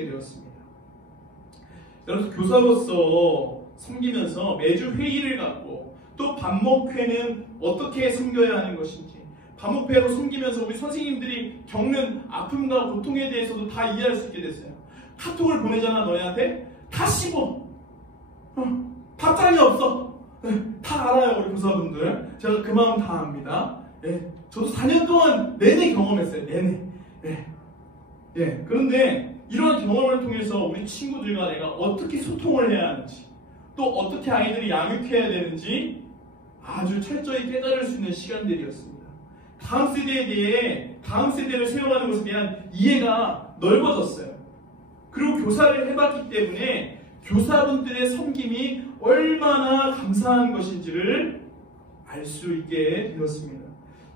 되었습니다. 여러분, 교사로서 섬기면서 매주 회의를 갖고 또 반목회는 어떻게 섬겨야 하는 것인지, 반목회로 섬기면서 우리 선생님들이 겪는 아픔과 고통에 대해서도 다 이해할 수 있게 됐어요. 카톡을 보내잖아, 너희한테. 다 씹어. 답장이 없어. 다 알아요, 우리 교사분들. 제가 그 마음 다 압니다. 저도 4년 동안 내내 경험했어요. 내내. 그런데 이런 경험을 통해서 우리 친구들과 내가 어떻게 소통을 해야 하는지, 또 어떻게 아이들을 양육해야 되는지 아주 철저히 깨달을 수 있는 시간들이었습니다. 다음 세대에 대해, 다음 세대를 세워가는 것에 대한 이해가 넓어졌어요. 그리고 교사를 해봤기 때문에 교사분들의 섬김이 얼마나 감사한 것인지를 알 수 있게 되었습니다.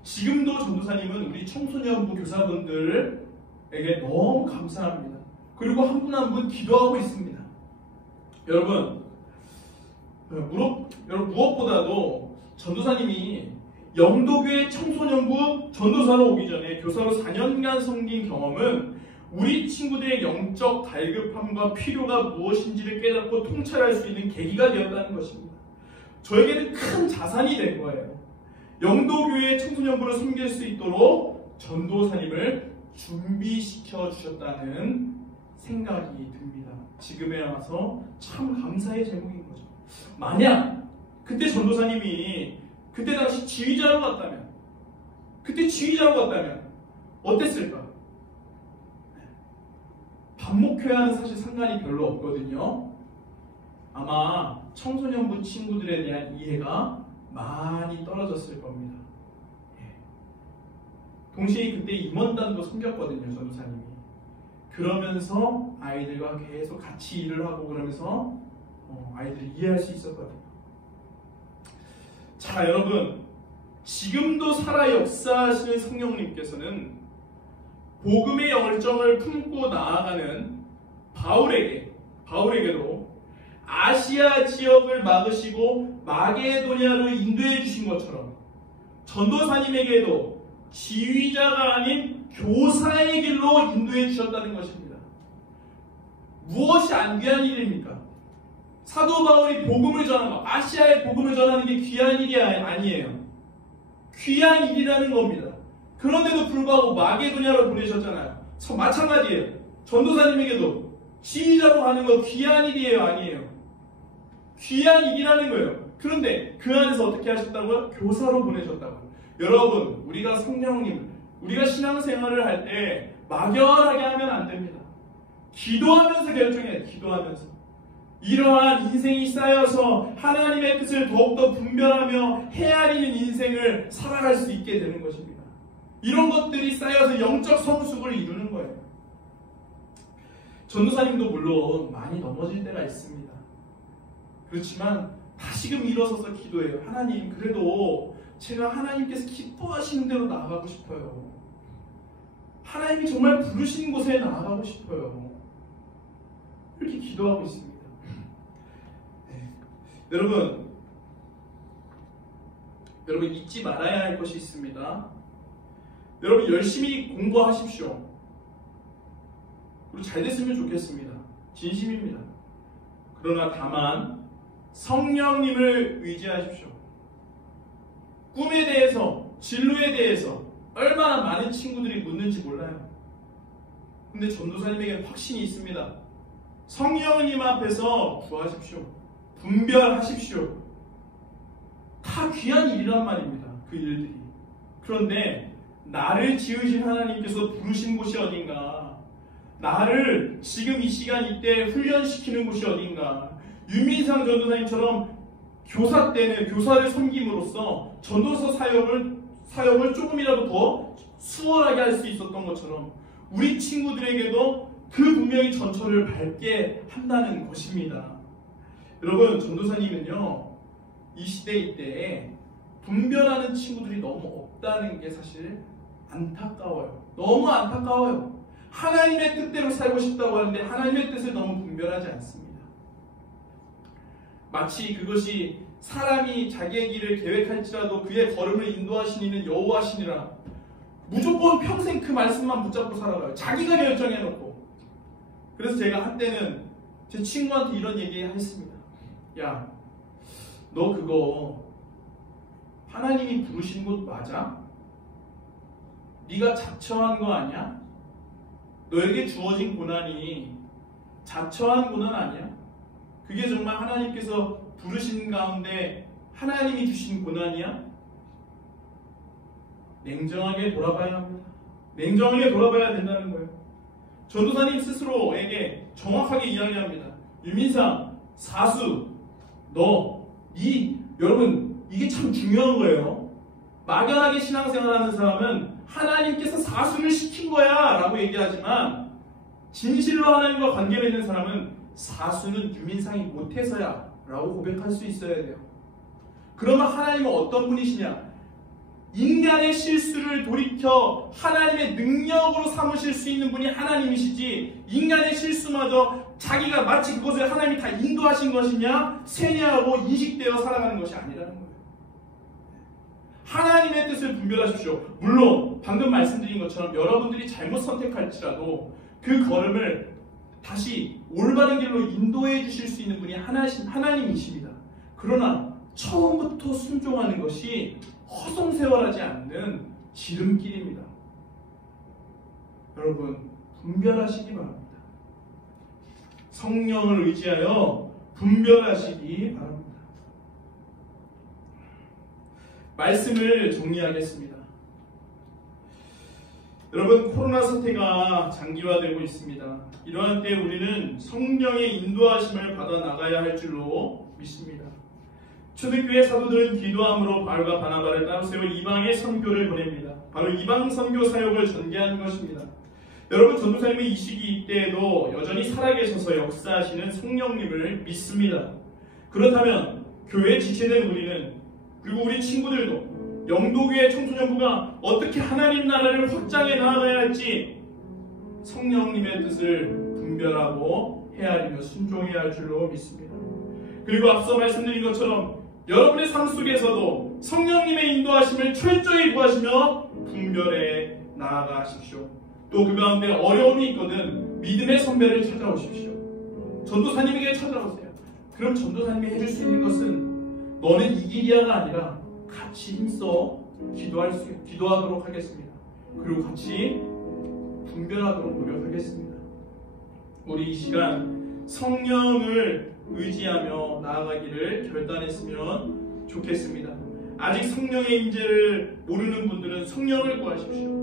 지금도 전도사님은 우리 청소년부 교사분들에게 너무 감사합니다. 그리고 한 분 한 분 기도하고 있습니다. 여러분 무엇보다도 전도사님이 영도교회 청소년부 전도사로 오기 전에 교사로 4년간 섬긴 경험은 우리 친구들의 영적 달급함과 필요가 무엇인지를 깨닫고 통찰할 수 있는 계기가 되었다는 것입니다. 저에게는 큰 자산이 된 거예요. 영도교회 청소년부를 섬길 수 있도록 전도사님을 준비시켜 주셨다는 생각이 듭니다. 지금에 와서 참 감사의 제목인 거죠. 만약 그때 전도사님이 그때 당시 지휘자로 갔다면, 어땠을까? 반목회와는 사실 상관이 별로 없거든요. 아마 청소년부 친구들에 대한 이해가 많이 떨어졌을 겁니다. 동시에 그때 임원단도 섬겼거든요, 전도사님이. 그러면서 아이들과 계속 같이 일을 하고 그러면서 아이들을 이해할 수 있었거든요. 자, 여러분, 지금도 살아 역사하시는 성령님께서는 복음의 열정을 품고 나아가는 바울에게도 아시아 지역을 막으시고 마게도냐로 인도해 주신 것처럼 전도사님에게도 지휘자가 아닌 교사의 길로 인도해 주셨다는 것입니다. 무엇이 안 귀한 일입니까? 사도 바울이 복음을 전하는 거, 아시아에 복음을 전하는 게 귀한 일이 아니에요. 귀한 일이라는 겁니다. 그런데도 불구하고 마게도냐로 보내셨잖아요. 마찬가지예요. 전도사님에게도 지휘자로 가는 거 귀한 일이에요, 아니에요? 귀한 일이라는 거예요. 그런데 그 안에서 어떻게 하셨다고요? 교사로 보내셨다고요. 여러분, 우리가 성령님, 우리가 신앙생활을 할 때 막연하게 하면 안 됩니다. 기도하면서 결정해야 돼요. 기도하면서. 이러한 인생이 쌓여서 하나님의 뜻을 더욱더 분별하며 헤아리는 인생을 살아갈 수 있게 되는 것입니다. 이런 것들이 쌓여서 영적 성숙을 이루는 거예요. 전도사님도 물론 많이 넘어질 때가 있습니다. 그렇지만 다시금 일어서서 기도해요. 하나님, 그래도 제가 하나님께서 기뻐하시는 대로 나아가고 싶어요. 하나님이 정말 부르신 곳에 나아가고 싶어요. 이렇게 기도하고 있습니다. 여러분 잊지 말아야 할 것이 있습니다. 여러분 열심히 공부하십시오. 그리고 잘 됐으면 좋겠습니다. 진심입니다. 그러나 다만 성령님을 의지하십시오. 꿈에 대해서, 진로에 대해서 얼마나 많은 친구들이 묻는지 몰라요. 근데 전도사님에게는 확신이 있습니다. 성령님 앞에서 구하십시오. 분별하십시오. 다 귀한 일이란 말입니다. 그 일들이. 그런데 나를 지으신 하나님께서 부르신 곳이 어딘가, 나를 지금 이 시간 이때 훈련시키는 곳이 어딘가, 유민상 전도사님처럼 교사 때는 교사를 섬김으로써 전도서 사역을 조금이라도 더 수월하게 할 수 있었던 것처럼 우리 친구들에게도 그 분명히 전철을 밟게 한다는 것입니다. 여러분, 전도사님은요, 이 시대 이때에 분별하는 친구들이 너무 없다는 게 사실 안타까워요. 너무 안타까워요. 하나님의 뜻대로 살고 싶다고 하는데 하나님의 뜻을 너무 분별하지 않습니다. 마치 그것이 사람이 자기의 길을 계획할지라도 그의 걸음을 인도하시는 이는 여호와시니라. 무조건 평생 그 말씀만 붙잡고 살아가요. 자기가 결정해놓고. 그래서 제가 한때는 제 친구한테 이런 얘기 했습니다. 야, 너 그거 하나님이 부르신 곳 맞아? 네가 자처한 거 아니야? 너에게 주어진 고난이 자처한 고난 아니야? 그게 정말 하나님께서 부르신 가운데 하나님이 주신 고난이야? 냉정하게 돌아봐야 합니다. 냉정하게 돌아봐야 된다는 거예요. 전도사님 스스로에게 정확하게 이야기합니다. 유민상, 사수, 여러분, 이게 참 중요한 거예요. 막연하게 신앙생활하는 사람은 하나님께서 사수를 시킨 거야 라고 얘기하지만, 진실로 하나님과 관계를 맺는 사람은 사수는 유민상이 못해서야 라고 고백할 수 있어야 돼요. 그러면 하나님은 어떤 분이시냐? 인간의 실수를 돌이켜 하나님의 능력으로 삼으실 수 있는 분이 하나님이시지, 인간의 실수마저 자기가 마치 그것을 하나님이 다 인도하신 것이냐 세뇌하고 인식되어 살아가는 것이 아니라는 거예요. 하나님의 뜻을 분별하십시오. 물론 방금 말씀드린 것처럼 여러분들이 잘못 선택할지라도 그 걸음을 다시 올바른 길로 인도해 주실 수 있는 분이 하나님이십니다. 그러나 처음부터 순종하는 것이 허송세월하지 않는 지름길입니다. 여러분, 분별하시기 바랍니다. 성령을 의지하여 분별하시기 바랍니다. 말씀을 정리하겠습니다. 여러분, 코로나 사태가 장기화되고 있습니다. 이러한 때 우리는 성령의 인도하심을 받아 나가야 할 줄로 믿습니다. 초대교회 사도들은 기도함으로 바울과 바나바를 따로 세워 이방의 선교를 보냅니다. 바로 이방 선교 사역을 전개하는 것입니다. 여러분, 전도사님이 이 시기 이때에도 여전히 살아계셔서 역사하시는 성령님을 믿습니다. 그렇다면 교회에 지체된 우리는, 그리고 우리 친구들도 영도교회 청소년부가 어떻게 하나님 나라를 확장해 나아가야 할지 성령님의 뜻을 분별하고 헤아리며 순종해야 할 줄로 믿습니다. 그리고 앞서 말씀드린 것처럼 여러분의 삶 속에서도 성령님의 인도하심을 철저히 구하시며 분별해 나아가십시오. 또 그 가운데 어려움이 있거든 믿음의 선배를 찾아오십시오. 전도사님에게 찾아오세요. 그럼 전도사님이 해줄 수 있는 것은 너는 이 길이야가 아니라 같이 힘써 기도하도록 하겠습니다. 그리고 같이 분별하도록 노력하겠습니다. 우리 이 시간 성령을 의지하며 나아가기를 결단했으면 좋겠습니다. 아직 성령의 임재를 모르는 분들은 성령을 구하십시오.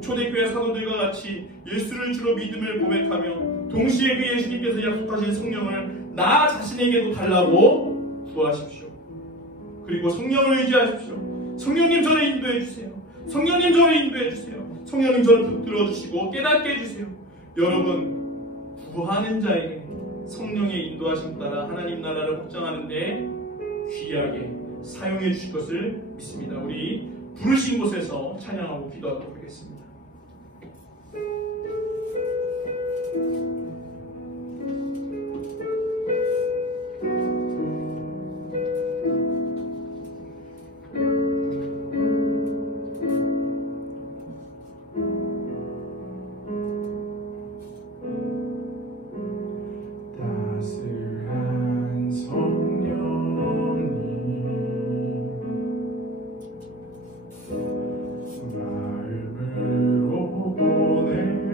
초대교회 사도들과 같이 예수를 주로 믿음을 고백하며 동시에 그 예수님께서 약속하신 성령을 나 자신에게도 달라고 구하십시오. 그리고 성령을 의지하십시오. 성령님 저를 인도해 주세요. 성령님 저를 인도해 주세요. 성령님 저를 붙들어 주시고 깨닫게 해주세요. 여러분, 구하는 자에게 성령의 인도하심 따라 하나님 나라를 확장하는 데 귀하게 사용해 주실 것을 믿습니다. 우리 부르신 곳에서 찬양하고 기도하도록 하겠습니다. 마음으로 보내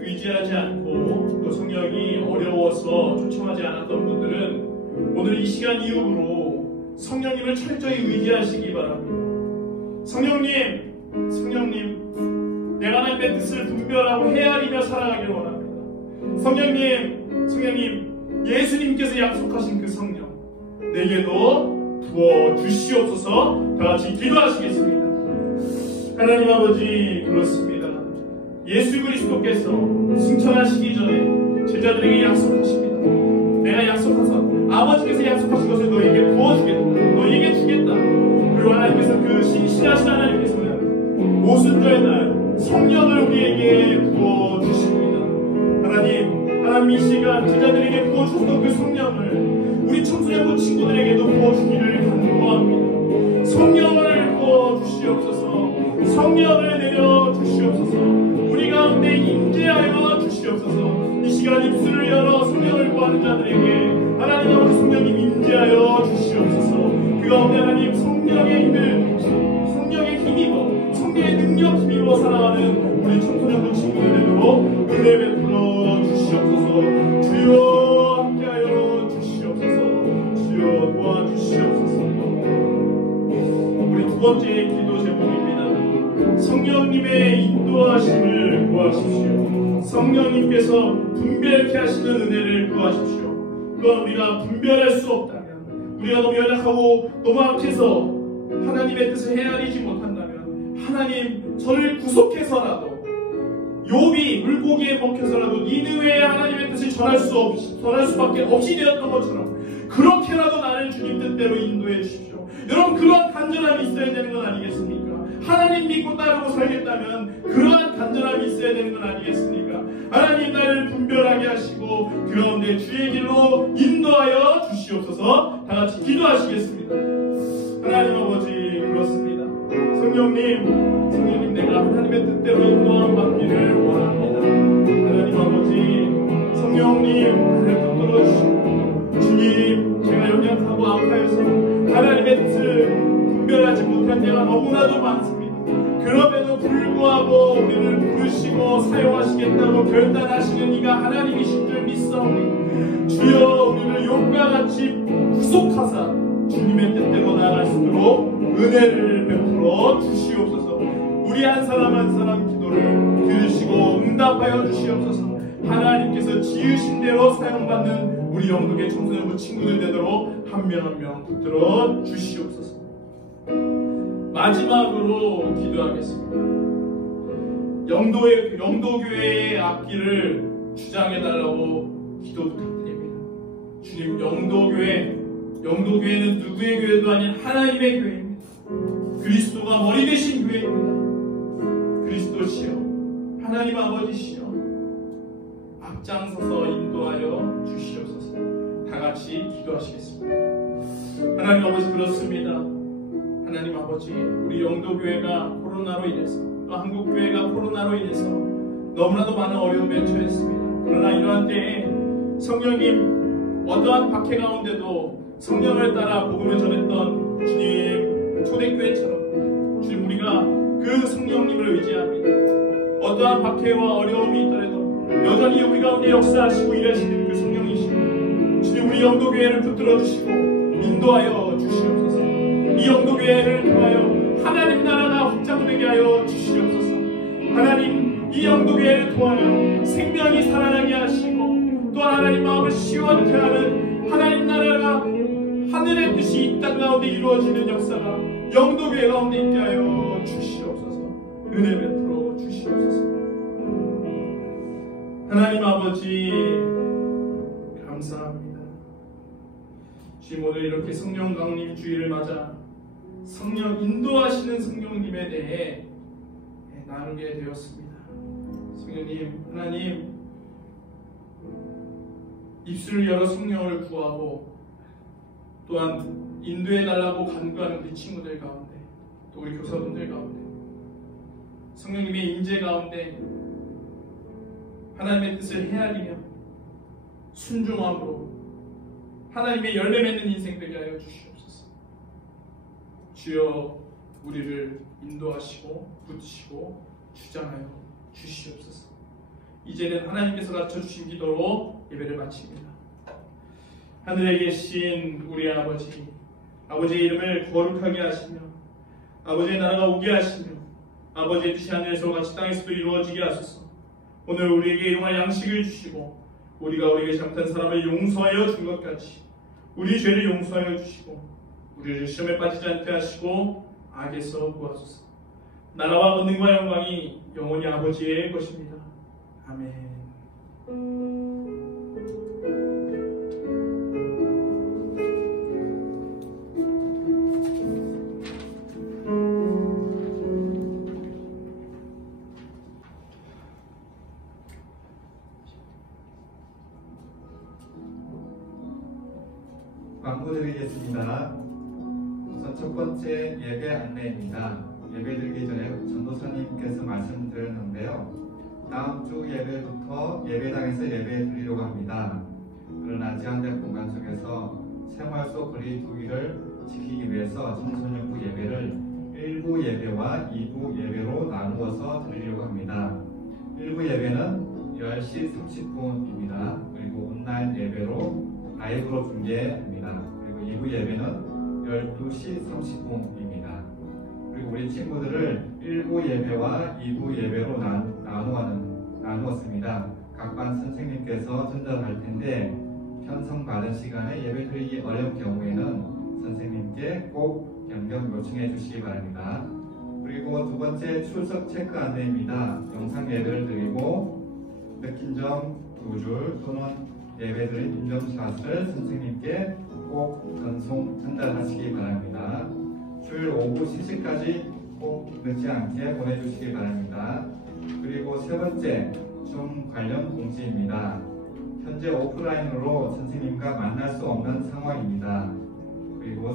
의지하지 않고 또 성령이 어려워서 초청하지 않았던 분들은 오늘 이 시간 이후로 성령님을 철저히 의지하시기 바랍니다. 성령님, 내가 하나님의 뜻을 분별하고 헤아리며 살아가기를 원합니다. 성령님, 예수님께서 약속하신 그 성령 내게도 부어 주시옵소서. 다 같이 기도하시겠습니다. 하나님 아버지, 그렇습니다. 예수 그리스도께서 승천하시기 전에 제자들에게 약속하십니다. 내가 약속하사 아버지께서 약속하신 것을 너에게 부어주겠다, 너에게 주겠다. 그리고 하나님께서 그 신실하신 하나님께서 오순절의 날 성령을 우리에게 부어주십니다. 하나님 이 시간 제자들에게 부어주셨던 그 성령을 우리 청소년부 친구들에게도 부어주기를 간구합니다. 성령을 부어주시옵소서. 성령을 내려주시옵소서. 우리 가운데 임재하여 주시옵소서. 이 시간 입술을 열어 성령을 구하는 자들에게 하나님 아버지 성령님 임재하여 주시옵소서. 그 가운데 하나님 성령의 힘입어 성령의 능력 힘입어 살아가는 우리 청소년부 친구들에게도 은혜 베풀어 주시옵소서. 주여 함께하여 주시옵소서. 주여 도와주시옵소서. 우리 두 번째 기도 제목입니다. 성령님의 인도하심을 구하십시오. 성령님께서 분별케 하시는 은혜를 구하십시오. 그건 우리가 분별할 수 없다면, 우리가 너무 연약하고 너무 악해서 하나님의 뜻을 헤아리지 못한다면, 하나님 저를 구속해서라도, 욥이 물고기에 먹혀서라도 니느웨에 하나님의 뜻을 전할 수밖에 없이 되었던 것처럼 그렇게라도 나를 주님 뜻대로 인도해 주십시오. 여러분, 그러한 간절함이 있어야 되는 건 아니겠습니까? 하나님 믿고 따르고 살겠다면 그러한 간절함이 있어야 되는 건 아니겠습니까? 하나님 나를 분별하게 하시고 그 가운데 주의 길로 인도하여 주시옵소서. 다 같이 기도하시겠습니다. 하나님 아버지, 그렇습니다. 성령님, 내가 하나님의 뜻대로 인도함 받기를 원합니다. 하나님 아버지, 성령님 나를 붙들어 주시고 주님 제가 연약하고 아파해서 하나님의 뜻을 분별하지 못할 때가 너무나도 많습니다. 그럼에도 불구하고 우리를 부르시고 사용하시겠다고 결단하시는 이가 하나님이신 줄 믿사오니 주여 우리를 욕과 같이 구속하사 주님의 뜻대로 나아갈 수 있도록 은혜를 베풀어 주시옵소서. 우리 한 사람 한 사람 기도를 들으시고 응답하여 주시옵소서. 하나님께서 지으신 대로 사용받는 우리 영국의 청소년부 친구들 되도록 한 명 한 명 붙들어 주시옵소서. 마지막으로 기도하겠습니다. 영도교회의 앞길을 주장해달라고 기도 부탁드립니다. 주님, 영도교회는 누구의 교회도 아닌 하나님의 교회입니다. 그리스도가 머리 되신 교회입니다. 그리스도시여, 하나님 아버지시여, 앞장서서 인도하여 주시옵소서. 다같이 기도하시겠습니다. 하나님 아버지, 그렇습니다. 하나님 아버지, 우리 영도교회가 코로나로 인해서 또 한국교회가 코로나로 인해서 너무나도 많은 어려움에 처했습니다. 그러나 이러한 때에 성령님 어떠한 박해 가운데도 성령을 따라 복음을 전했던 주님 초대교회처럼 주님 우리가 그 성령님을 의지합니다. 어떠한 박해와 어려움이 있더라도 여전히 우리 가운데 역사하시고 일하시는 그 성령이시고 주님 우리 영도교회를 붙들어 주시고 인도하여 주시옵소서. 이 영도교회를 통하여 하나님 나라가 확장되게 하여 주시옵소서. 하나님, 이 영도교회를 통하여 생명이 살아나게 하시고 또 하나님 마음을 시원케 하는 하나님 나라가 하늘의 뜻이 이 땅 가운데 이루어지는 역사가 영도교회 가운데 있게 하여 주시옵소서. 은혜 베풀어 주시옵소서. 하나님 아버지 감사합니다. 주님 오늘 이렇게 성령 강림 주일을 맞아 성령 인도하시는 성령님에 대해 나누게 되었습니다. 성령님, 하나님 입술을 열어 성령을 구하고 또한 인도해달라고 간구하는 우리 친구들 가운데 또 우리 교사분들 가운데 성령님의 임재 가운데 하나님의 뜻을 헤아리며 순종함으로 하나님의 열매 맺는 인생 되게 하여 주시옵소서. 주여 우리를 인도하시고 붙이시고 주장하여 주시옵소서. 이제는 하나님께서 가르쳐주신 기도로 예배를 마칩니다. 하늘에 계신 우리 아버지, 아버지의 이름을 거룩하게 하시며 아버지의 나라가 오게 하시며 아버지의 뜻이 하늘에서 같이 땅에서도 이루어지게 하소서. 오늘 우리에게 일용할 양식을 주시고 우리가 우리에게 잘못한 사람을 용서하여 준 것 같이 우리 죄를 용서하여 주시고 우리를 시험에 빠지지 않게 하시고 악에서 구하소서. 나라와 권능과 영광이 영원히 아버지의 것입니다. 아멘. 광고드리겠습니다. 우선 첫 번째 예배 안내입니다. 예배 드리기 전에 전도사님께서 말씀드렸는데요. 다음 주 예배부터 예배당에서 예배 드리려고 합니다. 그러나 제한된 공간 속에서 생활 속 거리 두기를 지키기 위해서 청소년부 예배를 1부 예배와 2부 예배로 나누어서 드리려고 합니다. 1부 예배는 10시 30분입니다. 그리고 온라인 예배로 라이브로 중계합니다. 그리고 2부 예배는 12시 30분입니다. 그리고 우리 친구들을 1부 예배와 2부 예배로 나누었습니다. 각 반 선생님께서 전달할 텐데 편성받은 시간에 예배드리기 어려운 경우에는 선생님께 꼭 변경 요청해 주시기 바랍니다. 그리고 두 번째 출석 체크 안내입니다. 영상 예배를 드리고 느낀 점 2줄 또는 예배드린 인정샷을 선생님께 꼭 전달하시기 바랍니다. 주일 오후 10시까지 꼭 늦지 않게 보내주시기 바랍니다. 그리고 세 번째 줌 관련 공지입니다. 현재 오프라인으로 선생님과 만날 수 없는 상황입니다. 그리고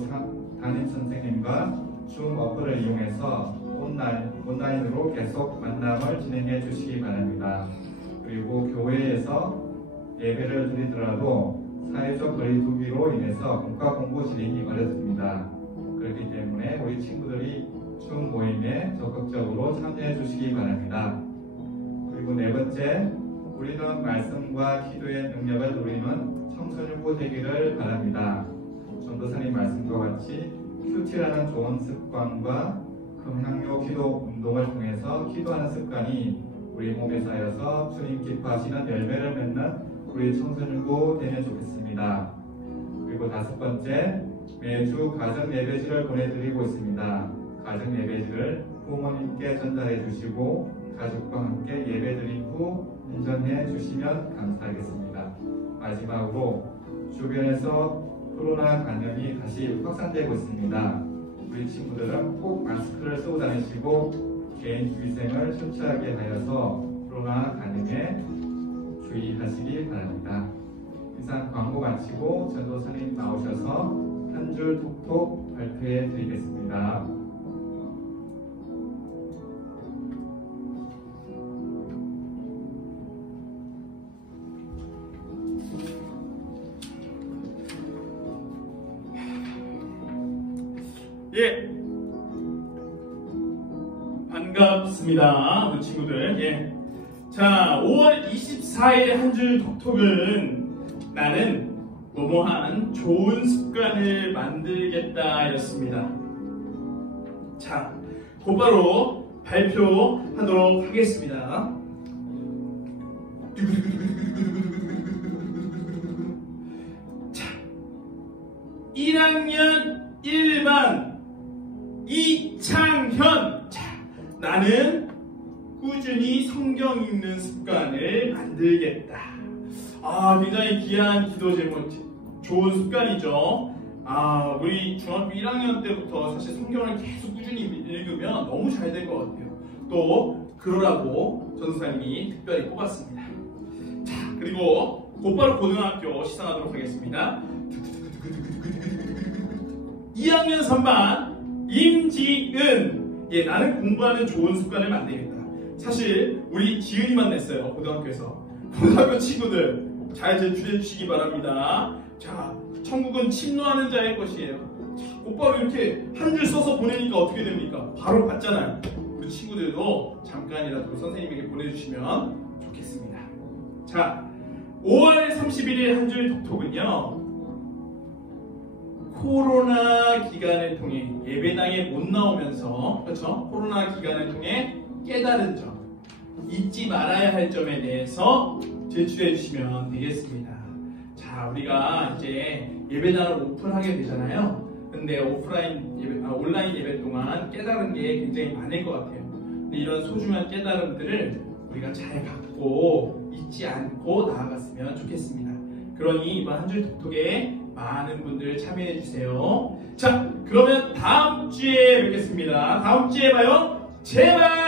담임 선생님과 줌 어플을 이용해서 온라인으로 계속 만남을 진행해 주시기 바랍니다. 그리고 교회에서 예배를 드리더라도 사회적 거리두기로 인해서 국가 공부 진행이 어렵습니다. 그렇기 때문에 우리 친구들이 줌 모임에 적극적으로 참여해 주시기 바랍니다. 그리고 네 번째, 우리는 말씀과 기도의 능력을 누리는 청소년부 되기를 바랍니다. 전도사님 말씀과 같이 큐티라는 좋은 습관과 금향료 기도 운동을 통해서 기도하는 습관이 우리 몸에 쌓여서 주님 기뻐하시는 열매를 맺는 우리 청소년부 되면 좋겠습니다. 그리고 다섯 번째, 매주 가정 예배지를 보내드리고 있습니다. 가정 예배지를 부모님께 전달해 주시고 가족과 함께 예배드린 후 인전해 주시면 감사하겠습니다. 마지막으로 주변에서 코로나 감염이 다시 확산되고 있습니다. 우리 친구들은 꼭 마스크를 쓰고 다니시고 개인 위생을 철저하게 하여서 코로나 감염에 주의하시기 바랍니다. 이상 광고 마치고 전도사님 나오셔서 한 줄 톡톡 발표해 드리겠습니다. 예, 반갑습니다, 우리 친구들. 예, 자, 5월 24일의 한 줄 톡톡은 나는 뭐뭐한 좋은 습관을 만들겠다 였습니다. 자, 곧바로 발표하도록 하겠습니다. 자, 1학년 1반 이창현. 자, 나는 꾸준히 성경 읽는 습관을 만들겠다. 굉장히 귀한 기도 제목, 좋은 습관이죠. 우리 중학교 1학년 때부터 사실 성경을 계속 꾸준히 읽으면 너무 잘 될 것 같아요. 또 그러라고 전도사님이 특별히 뽑았습니다. 자, 그리고 곧바로 고등학교 시상하도록 하겠습니다. 2학년 3반 임지은. 예, 나는 공부하는 좋은 습관을 만들겠다. 사실 우리 지은이만 냈어요, 고등학교에서. 고등학교 친구들 잘 제출해 주시기 바랍니다. 자, 천국은 침노하는 자의 것이에요. 자, 곧바로 이렇게 한 줄 써서 보내니까 어떻게 됩니까? 바로 받잖아요. 우리 친구들도 잠깐이라도 선생님에게 보내주시면 좋겠습니다. 자, 5월 31일 한 줄 톡톡은요, 코로나 기간을 통해 예배당에 못 나오면서, 그렇죠? 코로나 기간을 통해 깨달은 점, 잊지 말아야 할 점에 대해서 제출해 주시면 되겠습니다. 자, 우리가 이제 예배당을 오픈하게 되잖아요. 근데 온라인 예배 동안 깨달은 게 굉장히 많을 것 같아요. 근데 이런 소중한 깨달음들을 우리가 잘 갖고 잊지 않고 나아갔으면 좋겠습니다. 그러니 이번 한 줄 톡톡에 많은 분들 참여해 주세요. 자, 그러면 다음 주에 뵙겠습니다. 다음 주에 봐요. 제발